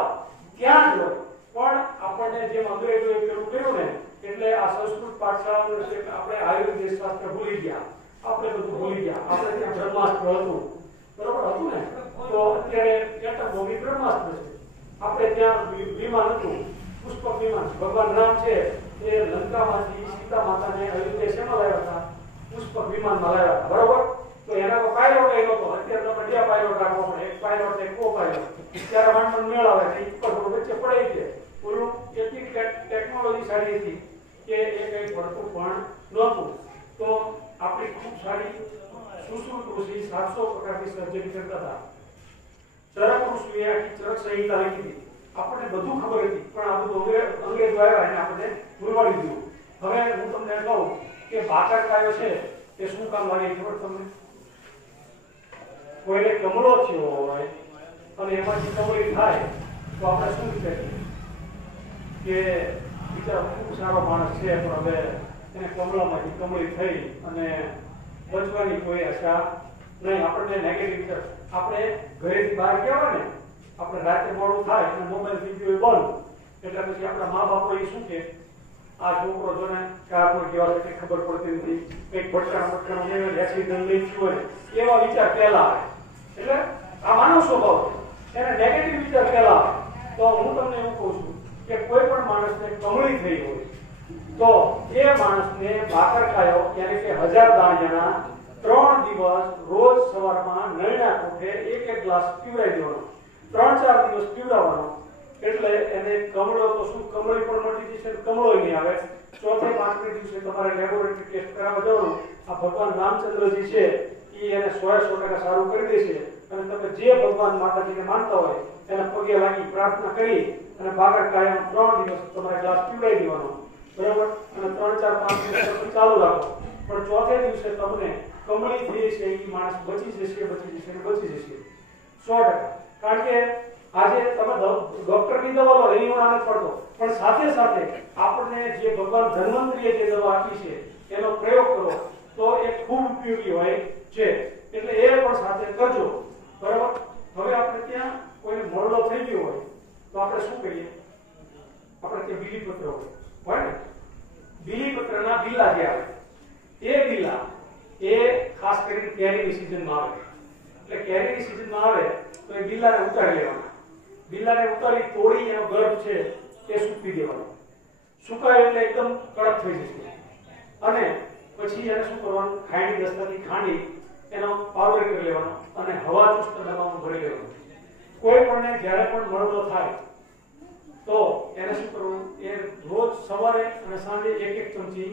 ત્યાં જ હોય. પણ આપણને જેમ અંગ્રેજોએ પેલું કર્યું ને એટલે આ સંસ્કૃત પાઠશાળાનું છે આપણે આયુર્વેદ શાસ્ત્ર ભૂલી ગયા, આપણે બધું ભૂલી ગયા. આપણે ત્યાં બ્રહ્માસ્ત્ર હતું, બરોબર હતું ને? તો અત્યારે એટમ બોમ્બ બ્રહ્માસ્ત્ર છે. આપણે ત્યાં વિમાન હતું, પુષ્પક વિમાન. ભગવાન રામ છે એ લંકામાંથી સીતા માતાને અયોધ્યા શેમાં લાવ્યા હતા? પુષ્પક વિમાનમાં લાવ્યા હતા, બરોબર? તો એના તો પાયલોટ એ લોકો અત્યારે તમે બે પાયલોટ રાખવો પડે, એક પાયલોટ એક કો પાયલોટ. ત્યારે વાંચન મેળ આવે કે ઉપર થોડું વચ્ચે પડાઈ છે. ઓલું એટલી ટેકનોલોજી સારી હતી કે એ કંઈ પડતું પણ નહોતું. તો આપણી ખૂબ સારી સુશ્રુત ઋષિ 700 પ્રકારની સર્જરી કરતા હતા. ચરક ઋષિએ આખી ચરક સંહિતા લખી હતી. આપણને બધું ખબર હતી પણ આ બધું અંગ્રેજો આવ્યા એને આપણે ભૂલવાડી દીધું. હવે હું તમને કહું કે બાકાકાયો છે એ શું કામ લાગે ખબર તમને? કોઈને કમળો થયો હોય અને એમાંથી કમળી થાય તો આપણે શું વિચારીએ કે બિચારો ખૂબ સારો માણસ છે પણ હવે એને કમળામાંથી કમળી થઈ અને બચવાની કોઈ આશા નહીં. આપણને નેગેટિવ વિચાર. આપણે ઘરેથી બહાર ગયા હોય ને, આપણે રાતે મોડું થાય અને મોબાઈલ વિડીયો બંધ એટલે પછી આપણા મા બાપો એ શું કે આ છોકરો જોને કાર પર કેવા છે ખબર પડતી નથી, કંઈક ભટકાણું એક્સિડન્ટ નહીં થયું હોય એવા વિચાર પહેલા આવે. એટલે આ માનવ સ્વભાવ છે, એને નેગેટિવ વિચાર પહેલા આવે. તો હું તમને એવું કહું છું કે કોઈ પણ માણસને કમળી થઈ હોય તો એ માણસને બાકરકાયો એટલે કે 1000 દાણિયાના 3 દિવસ રોજ સવારમાં નળના કોઠે એક ગ્લાસ પીવડાવી દેવાનો, 3-4 દિવસ પીવડાવવાનો. એટલે એને કમળો તો શું કમળી પણ મટી જશે, કમળો નહીં આવે. ચોથે 5મે દિવસે તમારે લેબોરેટરી ટેસ્ટ કરાવવા જવાનું. આ ભગવાન રામચંદ્રજી છે એ એને 100% સારું કરી દેશે. અને તમે જે ભગવાન માતાજીને માનતા હોય એને પગે લાગી પ્રાર્થના કરી અને બાકર કાયમ 3 દિવસ તમારે ગ્લાસ પીવડાવી દેવાનો, બરાબર? અને 3-4 4-5 દિવસ તમે ચાલુ રાખો, પણ ચોથે દિવસે તમને કમળી થઈ છે એ માણસ બચી જશે ને બચી જશે 100%. કારણ કે આજે તમે ડોક્ટરની દવા લો એની આનંદ પડતો, પણ સાથે સાથે આપણને જે ભગવાન ધન્વંતરીએ જે દવા આપી છે એનો પ્રયોગ કરો તો એ ખૂબ ઉપયોગી હોય છે. એટલે એ પણ સાથે કરજો, બરાબર. હવે આપણે ત્યાં કોઈ મોરડો થઈ ગયો હોય તો આપણે શું કહીએ? આપણે ત્યાં બીલીપત્ર હોય ને, બીલીપત્રના બિલ્લા જે આવે એ બિલ્લા એ ખાસ કરીને કેરીની સિઝનમાં આવે. એટલે કેરીની સિઝનમાં આવે તો એ બિલ્લાને ઉતારી લેવાના. બિલ્લાને ઉતારી તોડી એનો ગર્ભ છે એ સૂકવી દેવાનો. સુકાય એટલે એકદમ કડક થઈ જશે અને પછી એને શું કરવાનું? ખાંડી દસ્તાથી ખાંડી એનો પાવડર કરી લેવાનો અને હવા ચુસ્ત ડબ્બામાં ભરી લેવાનો. કોઈ પણને જ્યારે પણ મળતો થાય તો એને શું કરવું? એ રોજ સવારે અને સાંજે 1-1 ચમચી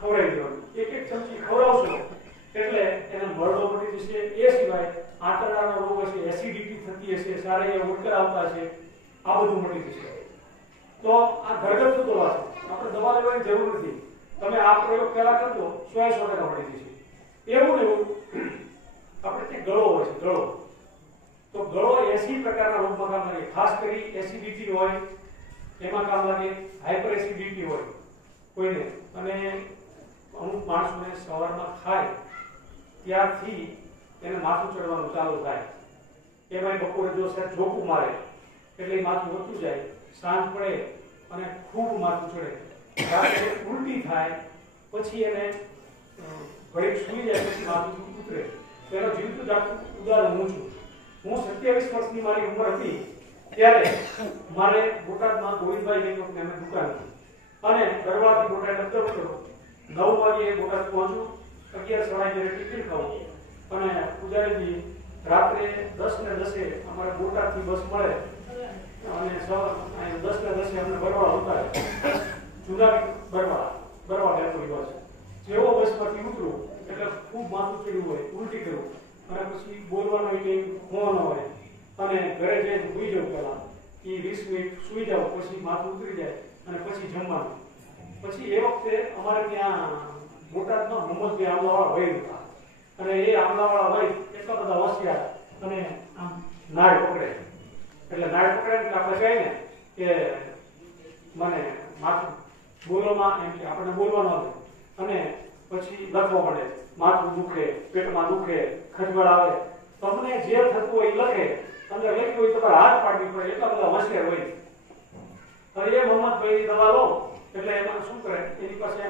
ખવડાવી દેવાનું. 1-1 ચમચી ખવડાવશો એટલે એને મળો મટી જશે. એ સિવાય આંતરડાનો રોગ હશે, એસિડિટી થતી હશે, સારા એવા ઉડકર આવતા હશે, આ બધું મટી જશે. તો આ ઘરગથ્થુ દવા છે, આપણે દવા લેવાની જરૂર નથી. તમે આ પ્રયોગ પહેલા કરજો 100% મટી જશે. એવું ને એવું આપણે ત્યાં ગળો હોય છે, ગળો. તો ગળો 80 પ્રકારના રોગમાં કામ લાગે. ખાસ કરી એસિડિટી હોય એમાં કામ લાગે, હાઇપર એસિડિટી હોય કોઈને, અને અમુક માણસોને સવારમાં ખાય ત્યારથી એને માથું ચડવાનું ચાલુ થાય. એમાં બપોરે જો સાહેબ ઝોકું મારે એટલે માથું વધતું જાય, સાંજ પડે અને ખૂબ માથું ચડે, રાત્રે ઉલટી થાય, પછી એને ઘડીક સૂઈ જાય પછી માથું ઉતરે. એનો જીવતું જાગતું ઉદાહરણ હું છું. હું 27 વર્ષની મારી ઉંમર હતી ત્યારે મારે બોટાદમાં ગોવિંદભાઈ લેખકની અમે દુકાન હતી અને ગરવાથી બોટાદ અંદર હતો. 9 વાગે બોટાદ પહોંચું, 11:30 ટિકિટ ખાવું અને પૂજારીજી રાત્રે 10:10 અમારે બોટાદથી બસ મળે અને 10:10 અમને બરવાળા ઉતારે. જુદા બરવાળા ડેપોની બસ. જેવો બસમાંથી ઉતરું એટલે ખૂબ માથું ચડ્યું હોય, ઉલટી કરું અને પછી બોલવાનો કંઈ ફોન હોય અને ઘરે જઈને સૂઈ જાઉં. પહેલા એ 20 મિનિટ સૂઈ જાઉં, પછી માથું ઉતરી જાય અને પછી જમવાનું. પછી એ વખતે અમારે ત્યાં બોટાદમાં મોહમ્મદભાઈ આમલાવાળા વૈદ હતા અને એ આમલાવાળા વૈદ એટલા બધા હોશિયાર અને આમ નાળ પકડે. એટલે નાળ પકડે એટલે આપણે કહીએ ને કે મને માથું બોલવામાં એમ કે આપણને બોલવાનું આવે અને પછી લખવા મળે, માથું દુખે, પેટમાં દુખે, ખજવળ આવે, તમને જે થતું હોય એ લખે, અંદર લખ્યું હોય તમારે હાથ પાડવી પડે, એટલા બધા હોશિયાર હોય. હવે એ મોહમ્મદભાઈની દવા લો એટલે એમાં શું કરે? એની પાસે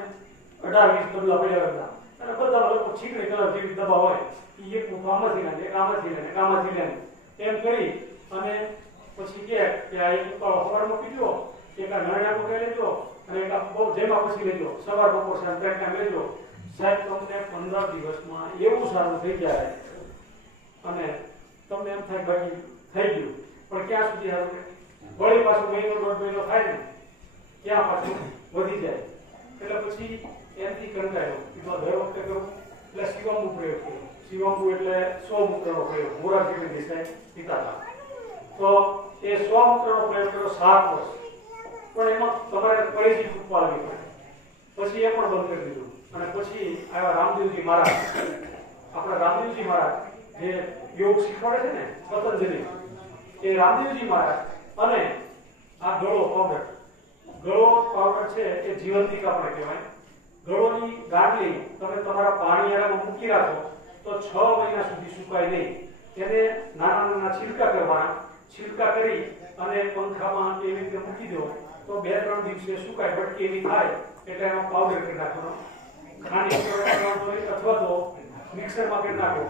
18-20 ડબલા પડ્યા હતા અને બધા લોકો છીકણી કલર જેવી દવા હોય એ એક આમાંથી લે, એક આમાંથી લે, એક આમાંથી લે, એમ કરી અને પછી કે આ એક ઉકાળો સવારમાં પીજો, એક આ નળિયા પકડી લેજો અને એક બહુ જેમાં પછી લેજો, સવાર બપોર સાંજ 3 ટાઈમ લેજો. સાહેબ તમને 15 દિવસમાં એવું સારું થઈ જાય અને તમને એમ થાય બાકી થઈ ગયું. પણ ક્યાં સુધી સારું? વળી પાછું મહિનો 1.5 મહિનો થાય ને ક્યાં પાછું વધી જાય. એટલે પછી એમથી કંટાળ્યો, કીધું દર વખતે કરું એટલે શિવાંબુ પ્રયોગ કર્યો. શિવાંબુ એટલે 100 મૂત્રનો પ્રયોગ. મોરારજી દેસાઈ પિતા હતા તો એ 100 મૂત્રનો પ્રયોગ કર્યો 7 વર્ષ. પણ એમાં તમારે પરિચિત ઉપાડવી પડે. પછી એ પણ બંધ કરી દીધું અને પછી આવ્યા રામદેવજી મહારાજ. આપણા રામદેવજી મહારાજ જે યોગ શીખવાડે છે ને, પતંજલિ, એ રામદેવજી મહારાજ અને આ ગળો પાવડર. ગળો પાવડર છે એ જીવંતિકા પણ કહેવાય. ગળોની ગાંઠલી તમે તમારા પાણીયારામાં મૂકી રાખો તો 6 મહિના સુધી સુકાય નહીં. એને નાના નાના છિલકા કરવાના, છિલકા કરી અને પંખામાં એવી રીતે મૂકી દો તો 2-3 દિવસે સુકાય, ભટકી એવી થાય એટલે એનો પાવડર કરી નાખવાનો. ખાંડી અથવા તો મિક્સરમાં કરી નાખો.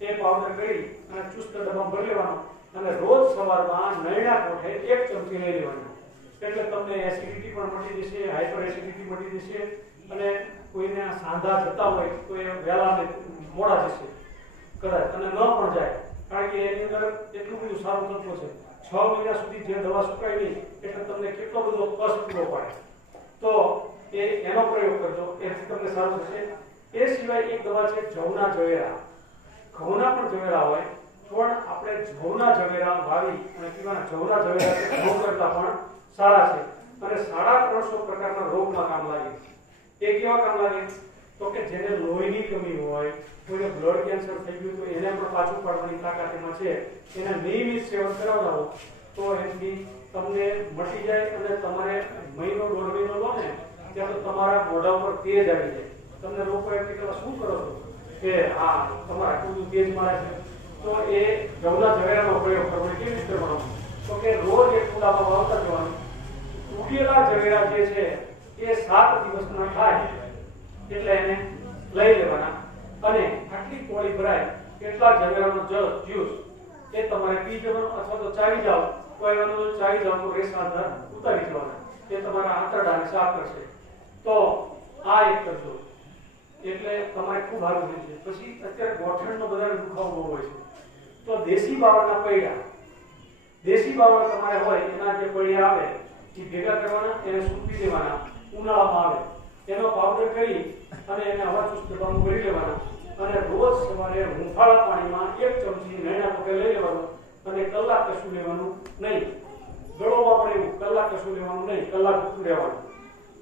એ પાવડર કરી અને ચુસ્ત ડબ્બામાં ભરી લેવાનો અને રોજ સવારમાં નયણા કોઠે 1 ચમચી લઈ લેવાનું. એટલે તમને એસિડિટી પણ મટી જશે, હાઇપર એસિડિટી મટી જશે અને કોઈને સાંધા જતા હોય તો એ વહેલા મોડા જશે કદાચ અને ન પણ જાય. કારણ કે એની અંદર એટલું બધું સારું તત્વ છે. 6 મહિના સુધી જે દવા સુકાય નહીં એટલે તમને કેટલો બધો કષ્ટ પૂરો પાડે. તો એનો પ્રયોગ કરજો, એથી તમને સારું થશે. એ સિવાય એક દવા છે જવના જવેરા. ઘઉંના પણ જવેરા હોય પણ આપણે જવના જવેરા વાવી અને પીવાના. જવના જવેરા ઘઉં કરતા પણ સારા છે અને 350 પ્રકારના રોગમાં કામ લાગે. એ કેવા કામ લાગે? તો કે જેને લોહીની કમી હોય, કોઈને બ્લડ કેન્સર થઈ ગયું તો એને પણ પાછું પાડવાની તાકાત એમાં છે, એને નિયમિત સેવન કરાવડાવો તો એથી તમને મટી જાય અને તમારે મહિનો 1.5 મહિનો લો ને ત્યાં તો તમારા મોઢા ઉપર તેજ આવી જાય. તમને લોકો એમ કે શું કરો છો કે આ તમારા આટલું તેજ મળે છે? તો એ જવના ઝવેરાનો પ્રયોગ કરવો. કેવી રીતે કરવાનો? તો કે રોજ એક કુંડામાં વાવતા જવાનું. ઉગેલા ઝવેરા જે છે એ 7 દિવસના થાય એટલે એને લઈ લેવાના અને આટલી કોળી ભરાય એટલા ઝવેરાનો જ્યુસ એ તમારે પી જવાનો અથવા તો ચાવી જાવ તો એનો ચાવી જાવ તો રેસા આધાર ઉતારી જવાના. એ તમારા આંતરડાને સાફ કરશે. તો આ એક કરજો એટલે તમારે ખૂબ સારું રહેશે. પછી અત્યારે ગોઠણનો બધાને દુખાવો બહુ હોય છે તો દેશી બાવળના પૈડા, દેશી બાવળ તમારે હોય એના જે પૈડા આવે એ ભેગા કરવાના, એને સૂકવી દેવાના. ઉનાળામાં આવે એનો પાવડર કરી અને એને હવાચુસ્ત ડબ્બામાં ભરી લેવાના અને રોજ સવારે હુંફાળા પાણીમાં 1 ચમચી નૈણા પગે લઈ લેવાનું અને કલાક કશું લેવાનું નહીં. ગળોમાં પણ એવું કલાક કશું લેવાનું નહીં, કલાક ઉતું રહેવાનું.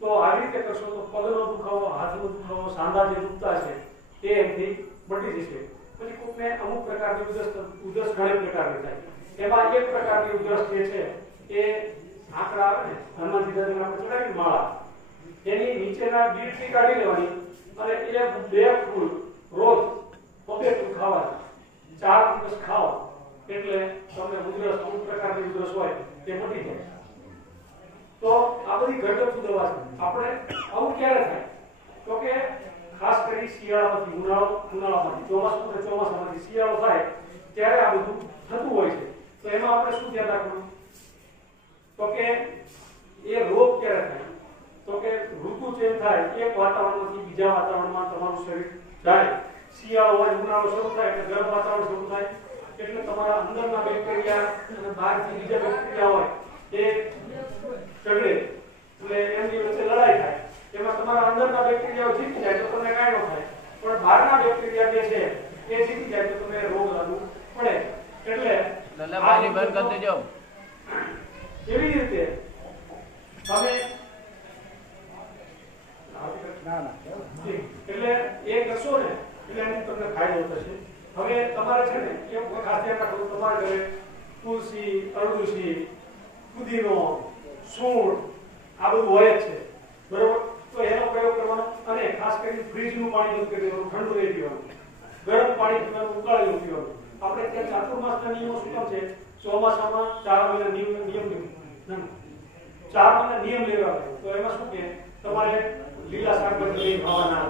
તો આવી રીતે કરશો તો પગનો દુખાવો, હાથનો દુખાવો, સાંધા જે દુખતા છે એ એમથી મટી જશે. પછી કોઈને અમુક પ્રકારની ઉધરસ ઘણી પ્રકારની થાય. એમાં એક પ્રકારની ઉધરસ જે છે એ આંકડા આવે ને હનુમાનજી દાદાને આપણે ચડાવી માળા, એની નીચેના બીટથી કાઢી લેવાની અને એ 2 ફૂલ રોજ પગેટું ખાવાના. 4 દિવસ ખાઓ એટલે તમને ઉધરસ, અમુક પ્રકારની ઉધરસ હોય તે મટી જાય. તો આ બધી ઘરગથ્થુ દવા છે. આપણે આવું ક્યારે થાય? તો કે ખાસ કરી શિયાળામાંથી ઉનાળામાંથી ચોમાસામાંથી શિયાળો થાય ત્યારે આ બધું થતું હોય છે. તો એમાં આપણે શું ધ્યાન રાખવાનું? તો કે એ રોગ ક્યારે થાય? તો કે ઋતુ ચેન્જ થાય, એક વાતાવરણમાંથી બીજા વાતાવરણમાં તમારું શરીર જાય. શિયાળો હોય, ઉનાળો શરૂ થાય એટલે ગરમ વાતાવરણ શરૂ થાય એટલે તમારા અંદરના બેક્ટેરિયા અને બહારથી બીજા બેક્ટેરિયા હોય એ ચગડે એટલે એમની વચ્ચે લડાઈ થાય. એમાં તમારા અંદરના બેક્ટેરિયાઓ જીતી જાય તો તમને કાંઈ ન થાય, પણ બહારના બેક્ટેરિયા જે છે એ જીતી જાય તો તમને રોગ લાગુ પડે. એટલે પાણી બંધ કરી દેજો. એવી રીતે તમે એટલે એ કરશો ને એટલે એની તમને ફાયદો થશે. હવે તમારે છે ને એ ખાસ ધ્યાન રાખવું, તમારા ઘરે તુલસી, અરડુસી, પુદીનો, સૂંઠ આ બધું હોય જ છે, બરોબર? તો એનો પ્રયોગ કરવાનો અને ખાસ કરીને ફ્રીજનું પાણી બંધ કરી દેવાનું, ઠંડુ રહી પીવાનું, ગરમ પાણી પીવાનું, ઉકાળેલું પીવાનું. આપણે ત્યાં ચાતુર્માસના નિયમો શું કામ છે? ચોમાસામાં 4 મહિના નિયમ 4 મહિના નિયમ લેવા. તો એમાં શું કે તમારે લીલા શાકભાજી નહીં ખાવાના,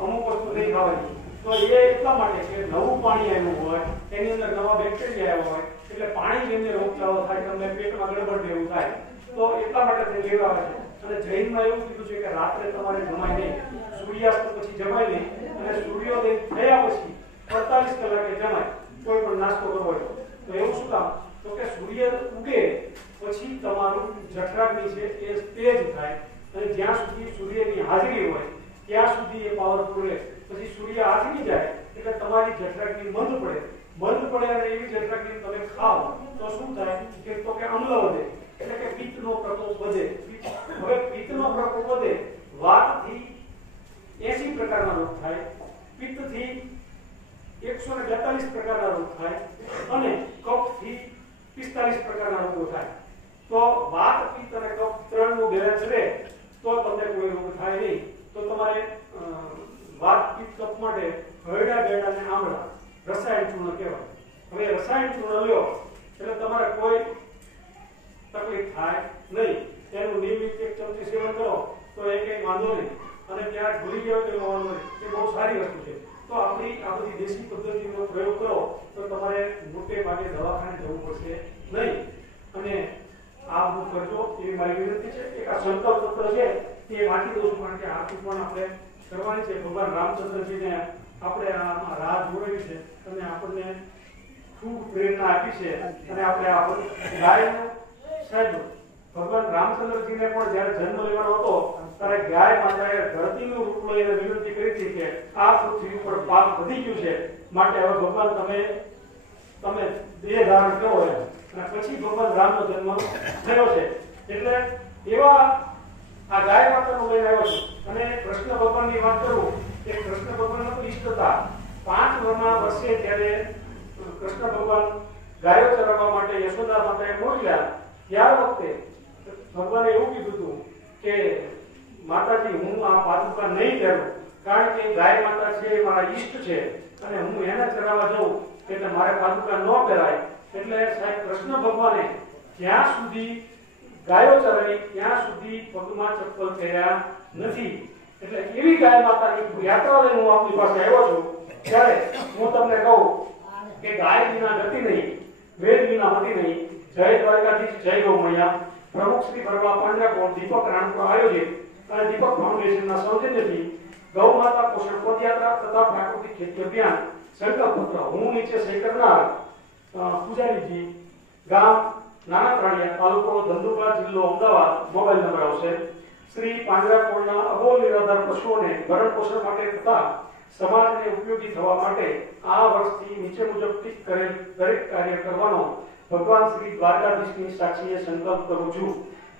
અમુક વસ્તુ નહીં ખાવાની. તો એ એટલા માટે કે નવું પાણી આવ્યું હોય, એની અંદર નવા બેક્ટેરિયા આવ્યા હોય એટલે પાણી જેમને રોગચાળો થાય, તમને પેટમાં ગડબડ જેવું થાય. તો એટલા માટે તે લેવા આવે છે. અને જૈનમાં એવું કીધું છે કે રાત્રે તમારે જમાય નહીં, સૂર્યાસ્ત પછી જમાય નહીં અને સૂર્યોદય થયા પછી 48 કલાકે જમાય કોઈ પણ નાસ્તો કરવો હોય તો. એવું શું કામ? તો કે સૂર્ય ઉગે પછી તમારું જઠરાગ્નિ છે એ તેજ થાય અને જ્યાં સુધી સૂર્યની હાજરી હોય ત્યાં સુધી એ પાવરફુલ રહે. પછી સૂર્ય આથમી જાય એટલે તમારી જઠરાગ્નિ મંદ પડે અને એવી જઠરાગ્નિ તમે ખાઓ તો શું થાય કે અમ્લ વધે એટલે કે પિત્તનો પ્રકોપ વધે. હવે પિત્તનો પ્રકોપ વધે, વાતથી 80 પ્રકારના રોગ થાય, પિત્તથી 142 પ્રકારના રોગ થાય અને કફથી 45 પ્રકારના રોગો થાય. તો વાત, પિત્ત અને કફ ત્રણનું બેલેન્સ રહે તો તમને કોઈ રોગ થાય નહીં. તો તમારે વાત, પિત્ત, કફ માટે હરડા, બેડા અને આમળા રસાયણ ચૂર્ણ કહેવાય. હવે રસાયણ ચૂર્ણ લ્યો એટલે તમારે કોઈ તકલીફ થાય નહીં. એનું નિયમિત 1 ચમચી સેવન કરો તો એ કંઈ વાંધો નહીં અને ત્યાં ભૂલી ગયો તો વાંધો નહીં. એ બહુ સારી વસ્તુ છે. તો આપણી આ બધી દેશી પદ્ધતિનો પ્રયોગ કરો તો તમારે મોટે ભાગે દવાખાને જવું પડશે નહીં. અને આ બધું કરજો એવી મારી વિનંતી છે. એક આ સંકલ્પ પત્ર છે તે વાંચી દઉં છું કારણ કે આથી પણ આપણે કરવાની છે. ભગવાન રામચંદ્રજીને આપણે આમાં રાહ જોડેલી છે અને આપણને ખૂબ પ્રેરણા આપી છે. અને આપણે આ ગાયનું સાહેબ ભગવાન રામચંદ્રજીને પણ જ્યારે જન્મ લેવાનો હતો ત્યારે ગાય માતાએ ધરતીનું રૂપ લઈને વિનંતી કરી હતી કે આ પૃથ્વી ઉપર પાપ વધી ગયું છે, માટે હવે ભગવાન તમે દેહ ધારણ કરો અને પછી ભગવાન રામનો જન્મ થયો છે. એટલે એવા આ ગાય માતાનું લઈને આવ્યો છું અને કૃષ્ણ ભગવાનની વાત કરું એ કૃષ્ણ ભગવાનનો ઈષ્ટ હતા 5 વર્ષે જ્યારે કૃષ્ણ ભગવાન ગાયો ચરાવવા માટે યશોદા માતાએ મોકલ્યા ત્યાર વખતે ભગવાને એવું કીધું હતું કે માતાજી હું આ પાદુકા નહીં પહેરું કારણ કે ગાય માતા છે એ મારા ઈષ્ટ છે અને હું એને ચરાવવા જાઉં એટલે મારે પાદુકા ન પહેરાય એટલે સાહેબ કૃષ્ણ ભગવાને જ્યાં સુધી ગાયો ચરાવી ત્યાં સુધી પગમાં ચપ્પલ પહેર્યા નથી એટલે એવી ગાય માતાની યાત્રા લઈને હું આપની પાસે આવ્યો છું ત્યારે હું તમને કહું કે ગાય વિના ગતિ નહીં વેદ વિના મતિ નહીં જય દ્વારકાધીશ જય ગૌ મૈયા પ્રમુખ શ્રી ભરવા પાંજરાપોળ દીપક રાણપુર આયોજિત અને દીપક ફાઉન્ડેશનના સૌજન્યથી ગૌ માતા પોષણ પદયાત્રા તથા પ્રાકૃતિક ખેતી અભિયાન સંકલ્પ પત્ર હું નીચે સહી કરનાર પૂજારીજી ગામ નાના પ્રાણિયા તાલુકો ધંધુકા જિલ્લો અમદાવાદ મોબાઈલ નંબર આવશે શ્રી પાંજરાપોળના અબોલ નિરાધાર પશુઓને ભરણ પોષણ માટે તથા સમાજને ઉપયોગી થવા માટે આ વર્ષથી નીચે મુજબ ટીક કરેલ દરેક કાર્ય કરવાનો ભગવાન શ્રી દ્વારકાધીશની સાક્ષીએ સંકલ્પ કરું છું.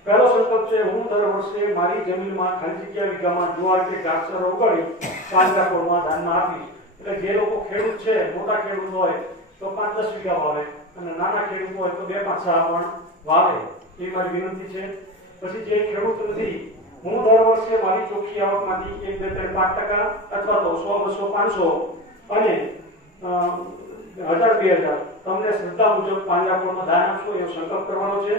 પહેલો સંકલ્પ છે હું દર વર્ષે મારી જમીનમાં ખાલી જગ્યા વીઘામાં જુવાર કે ઘાસચારો ઉગાડી પાંજરાપોળમાં દાનમાં આપીશ. એટલે જે લોકો ખેડૂત છે મોટા ખેડૂત હોય તો 5-10 વીઘા વાવે અને નાના ખેડૂત હોય તો 2-5 પણ વાવે એ મારી વિનંતી છે. પછી જે ખેડૂત નથી હું દર વર્ષે મારી ચોખ્ખી આવકમાંથી 1, 2, 3, 5% અથવા તો 100, 200, 500 અને 1000-2000 તમને શ્રદ્ધા મુજબ પાંજરાપોળમાં દાન આપશો એવો સંકલ્પ કરવાનો છે.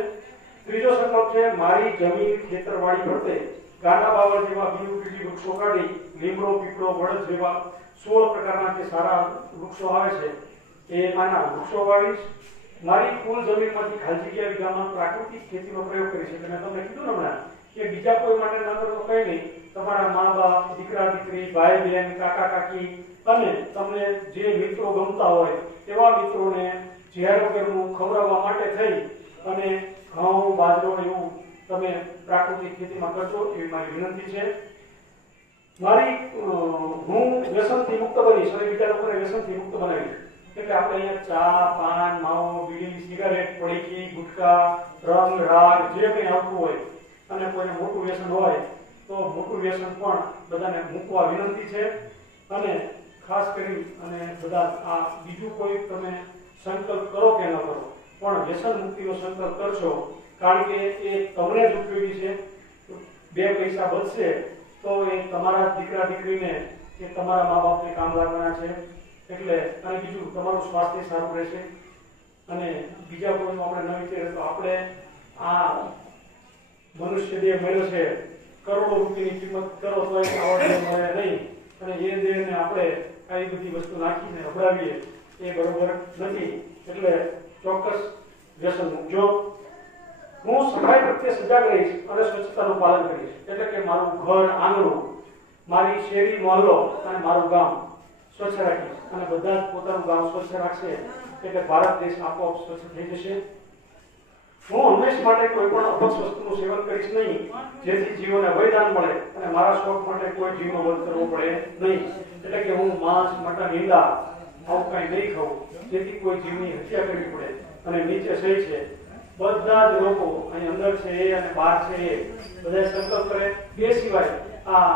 ત્રીજો સંકલ્પ છે મારી જમીન ખેતરવાડી ફરતે ગાંડા બાવળ જેવા બિનઉપયોગી વૃક્ષો કાઢી લીમડો પીપળો વડ જેવા 16 પ્રકારના જે સારા વૃક્ષો આવે છે એ આના વૃક્ષો વાવીશ. મારી કુલ જમીનમાંથી ખાલી જગ્યા વીઘામાં પ્રાકૃતિક ખેતીનો પ્રયોગ કરીશ. એટલે મેં તમને કીધું ને હમણાં કે બીજા કોઈ માટે ન કરો તો કંઈ નહીં, તમારા મા બાપ, દીકરા દીકરી, ભાઈ બહેન, કાકા કાકી અને તમને જે મિત્રો ગમતા હોય એવા મિત્રોને ઝેર વગરનું ખવડાવવા માટે થઈ અને ઘઉં બાજરો એવું તમે પ્રાકૃતિક ખેતીમાં કરજો એવી મારી વિનંતી છે. હું વ્યસનથી મુક્ત બનીશ અને બીજા લોકોને વ્યસનથી મુક્ત બનાવીશ. એટલે આપણે અહીંયા ચા, પાન, માવો, બીડી, સિગારેટ, પડીકી, ગુટકા, રંગ, રાગ જે કંઈ આવતું હોય અને કોઈને મોટું વ્યસન હોય તો મોટું વ્યસન પણ બધાને મૂકવા વિનંતી છે. અને ખાસ કરી અને બધા આ બીજું કોઈ તમે સંકલ્પ કરો કે ન કરો પણ વ્યસન મુક્તિનો સંકલ્પ કરશો કારણ કે એ તમને જ ઉપયોગી છે. 2 પૈસા બચશે તો એ તમારા દીકરા દીકરીને કે તમારા મા બાપને કામ લાગવાના છે. એટલે અને બીજું તમારું સ્વાસ્થ્ય સારું રહેશે અને બીજા કોઈનું આપણે ન વિચારીએ તો આપણે આ મનુષ્ય દેહ મળ્યો છે કરોડો રૂપિયાની કિંમત કરો તો આવડે મળે નહીં અને એ દેહને આપણે આવી બધી વસ્તુ નાખીને અપડાવીએ એ બરોબર નથી. એટલે ચોક્કસ વ્યસન મૂકજો. હું સફાઈ પ્રત્યે સજાગ રહીશ અને સ્વચ્છતાનું પાલન કરીશ. એટલે કે મારું ઘર આંગણું, મારી શેરી મહોલ્લો અને મારું ગામ સ્વચ્છ રાખીશ અને બધા જ પોતાનું ગામ સ્વચ્છ રાખશે એટલે ભારત દેશ આપોઆપ સ્વચ્છ થઈ જશે. હું હંમેશા માટે કોઈ પણ અપક્ષ વસ્તુનું સેવન કરીશ નહીં જેથી જીવોને વરદાન મળે અને મારા શોખ માટે કોઈ જીવનો વધ કરવો પડે નહીં. એટલે કે હું માંસ, મટન, ઈંડા આવું કઈ નહીં ખાઉં જેથી કોઈ જીવની હત્યા કરવી પડે. અને નીચે સહી છે બધા જ લોકો અહીં અંદર છે એ અને બહાર છે એ બધા સંકલ્પ કરે. બે સિવાય આ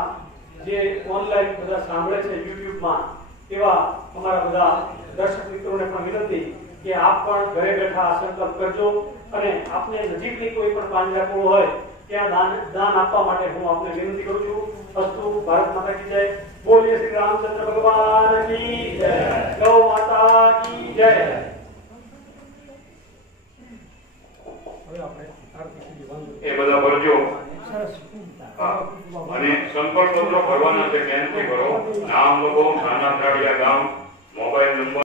જે ઓનલાઈન બધા સાંભળે છે યુટ્યુબમાં એવા અમારા બધા દર્શક મિત્રોને પણ વિનંતી કે આપ પણ ઘરે બેઠા આ સંકલ્પ કરજો અને આપને નજીકની કોઈ પણ પાંજરાપોળ હોય ત્યાં દાન આપવા માટે હું આપને વિનંતી કરું છું. અસ્તુ. ભારત માતા કી જય. બોલીએ શ્રી રામચંદ્ર ભગવાન કી જય. ગૌ માતા કી જય. એ બધા ભરજો અને સંકલ્પ પત્રો ભરવાના છે. ધ્યાનથી ભરો. નામ લખો, નાના ત્રાડિયા ગામ, મોબાઈલ નંબર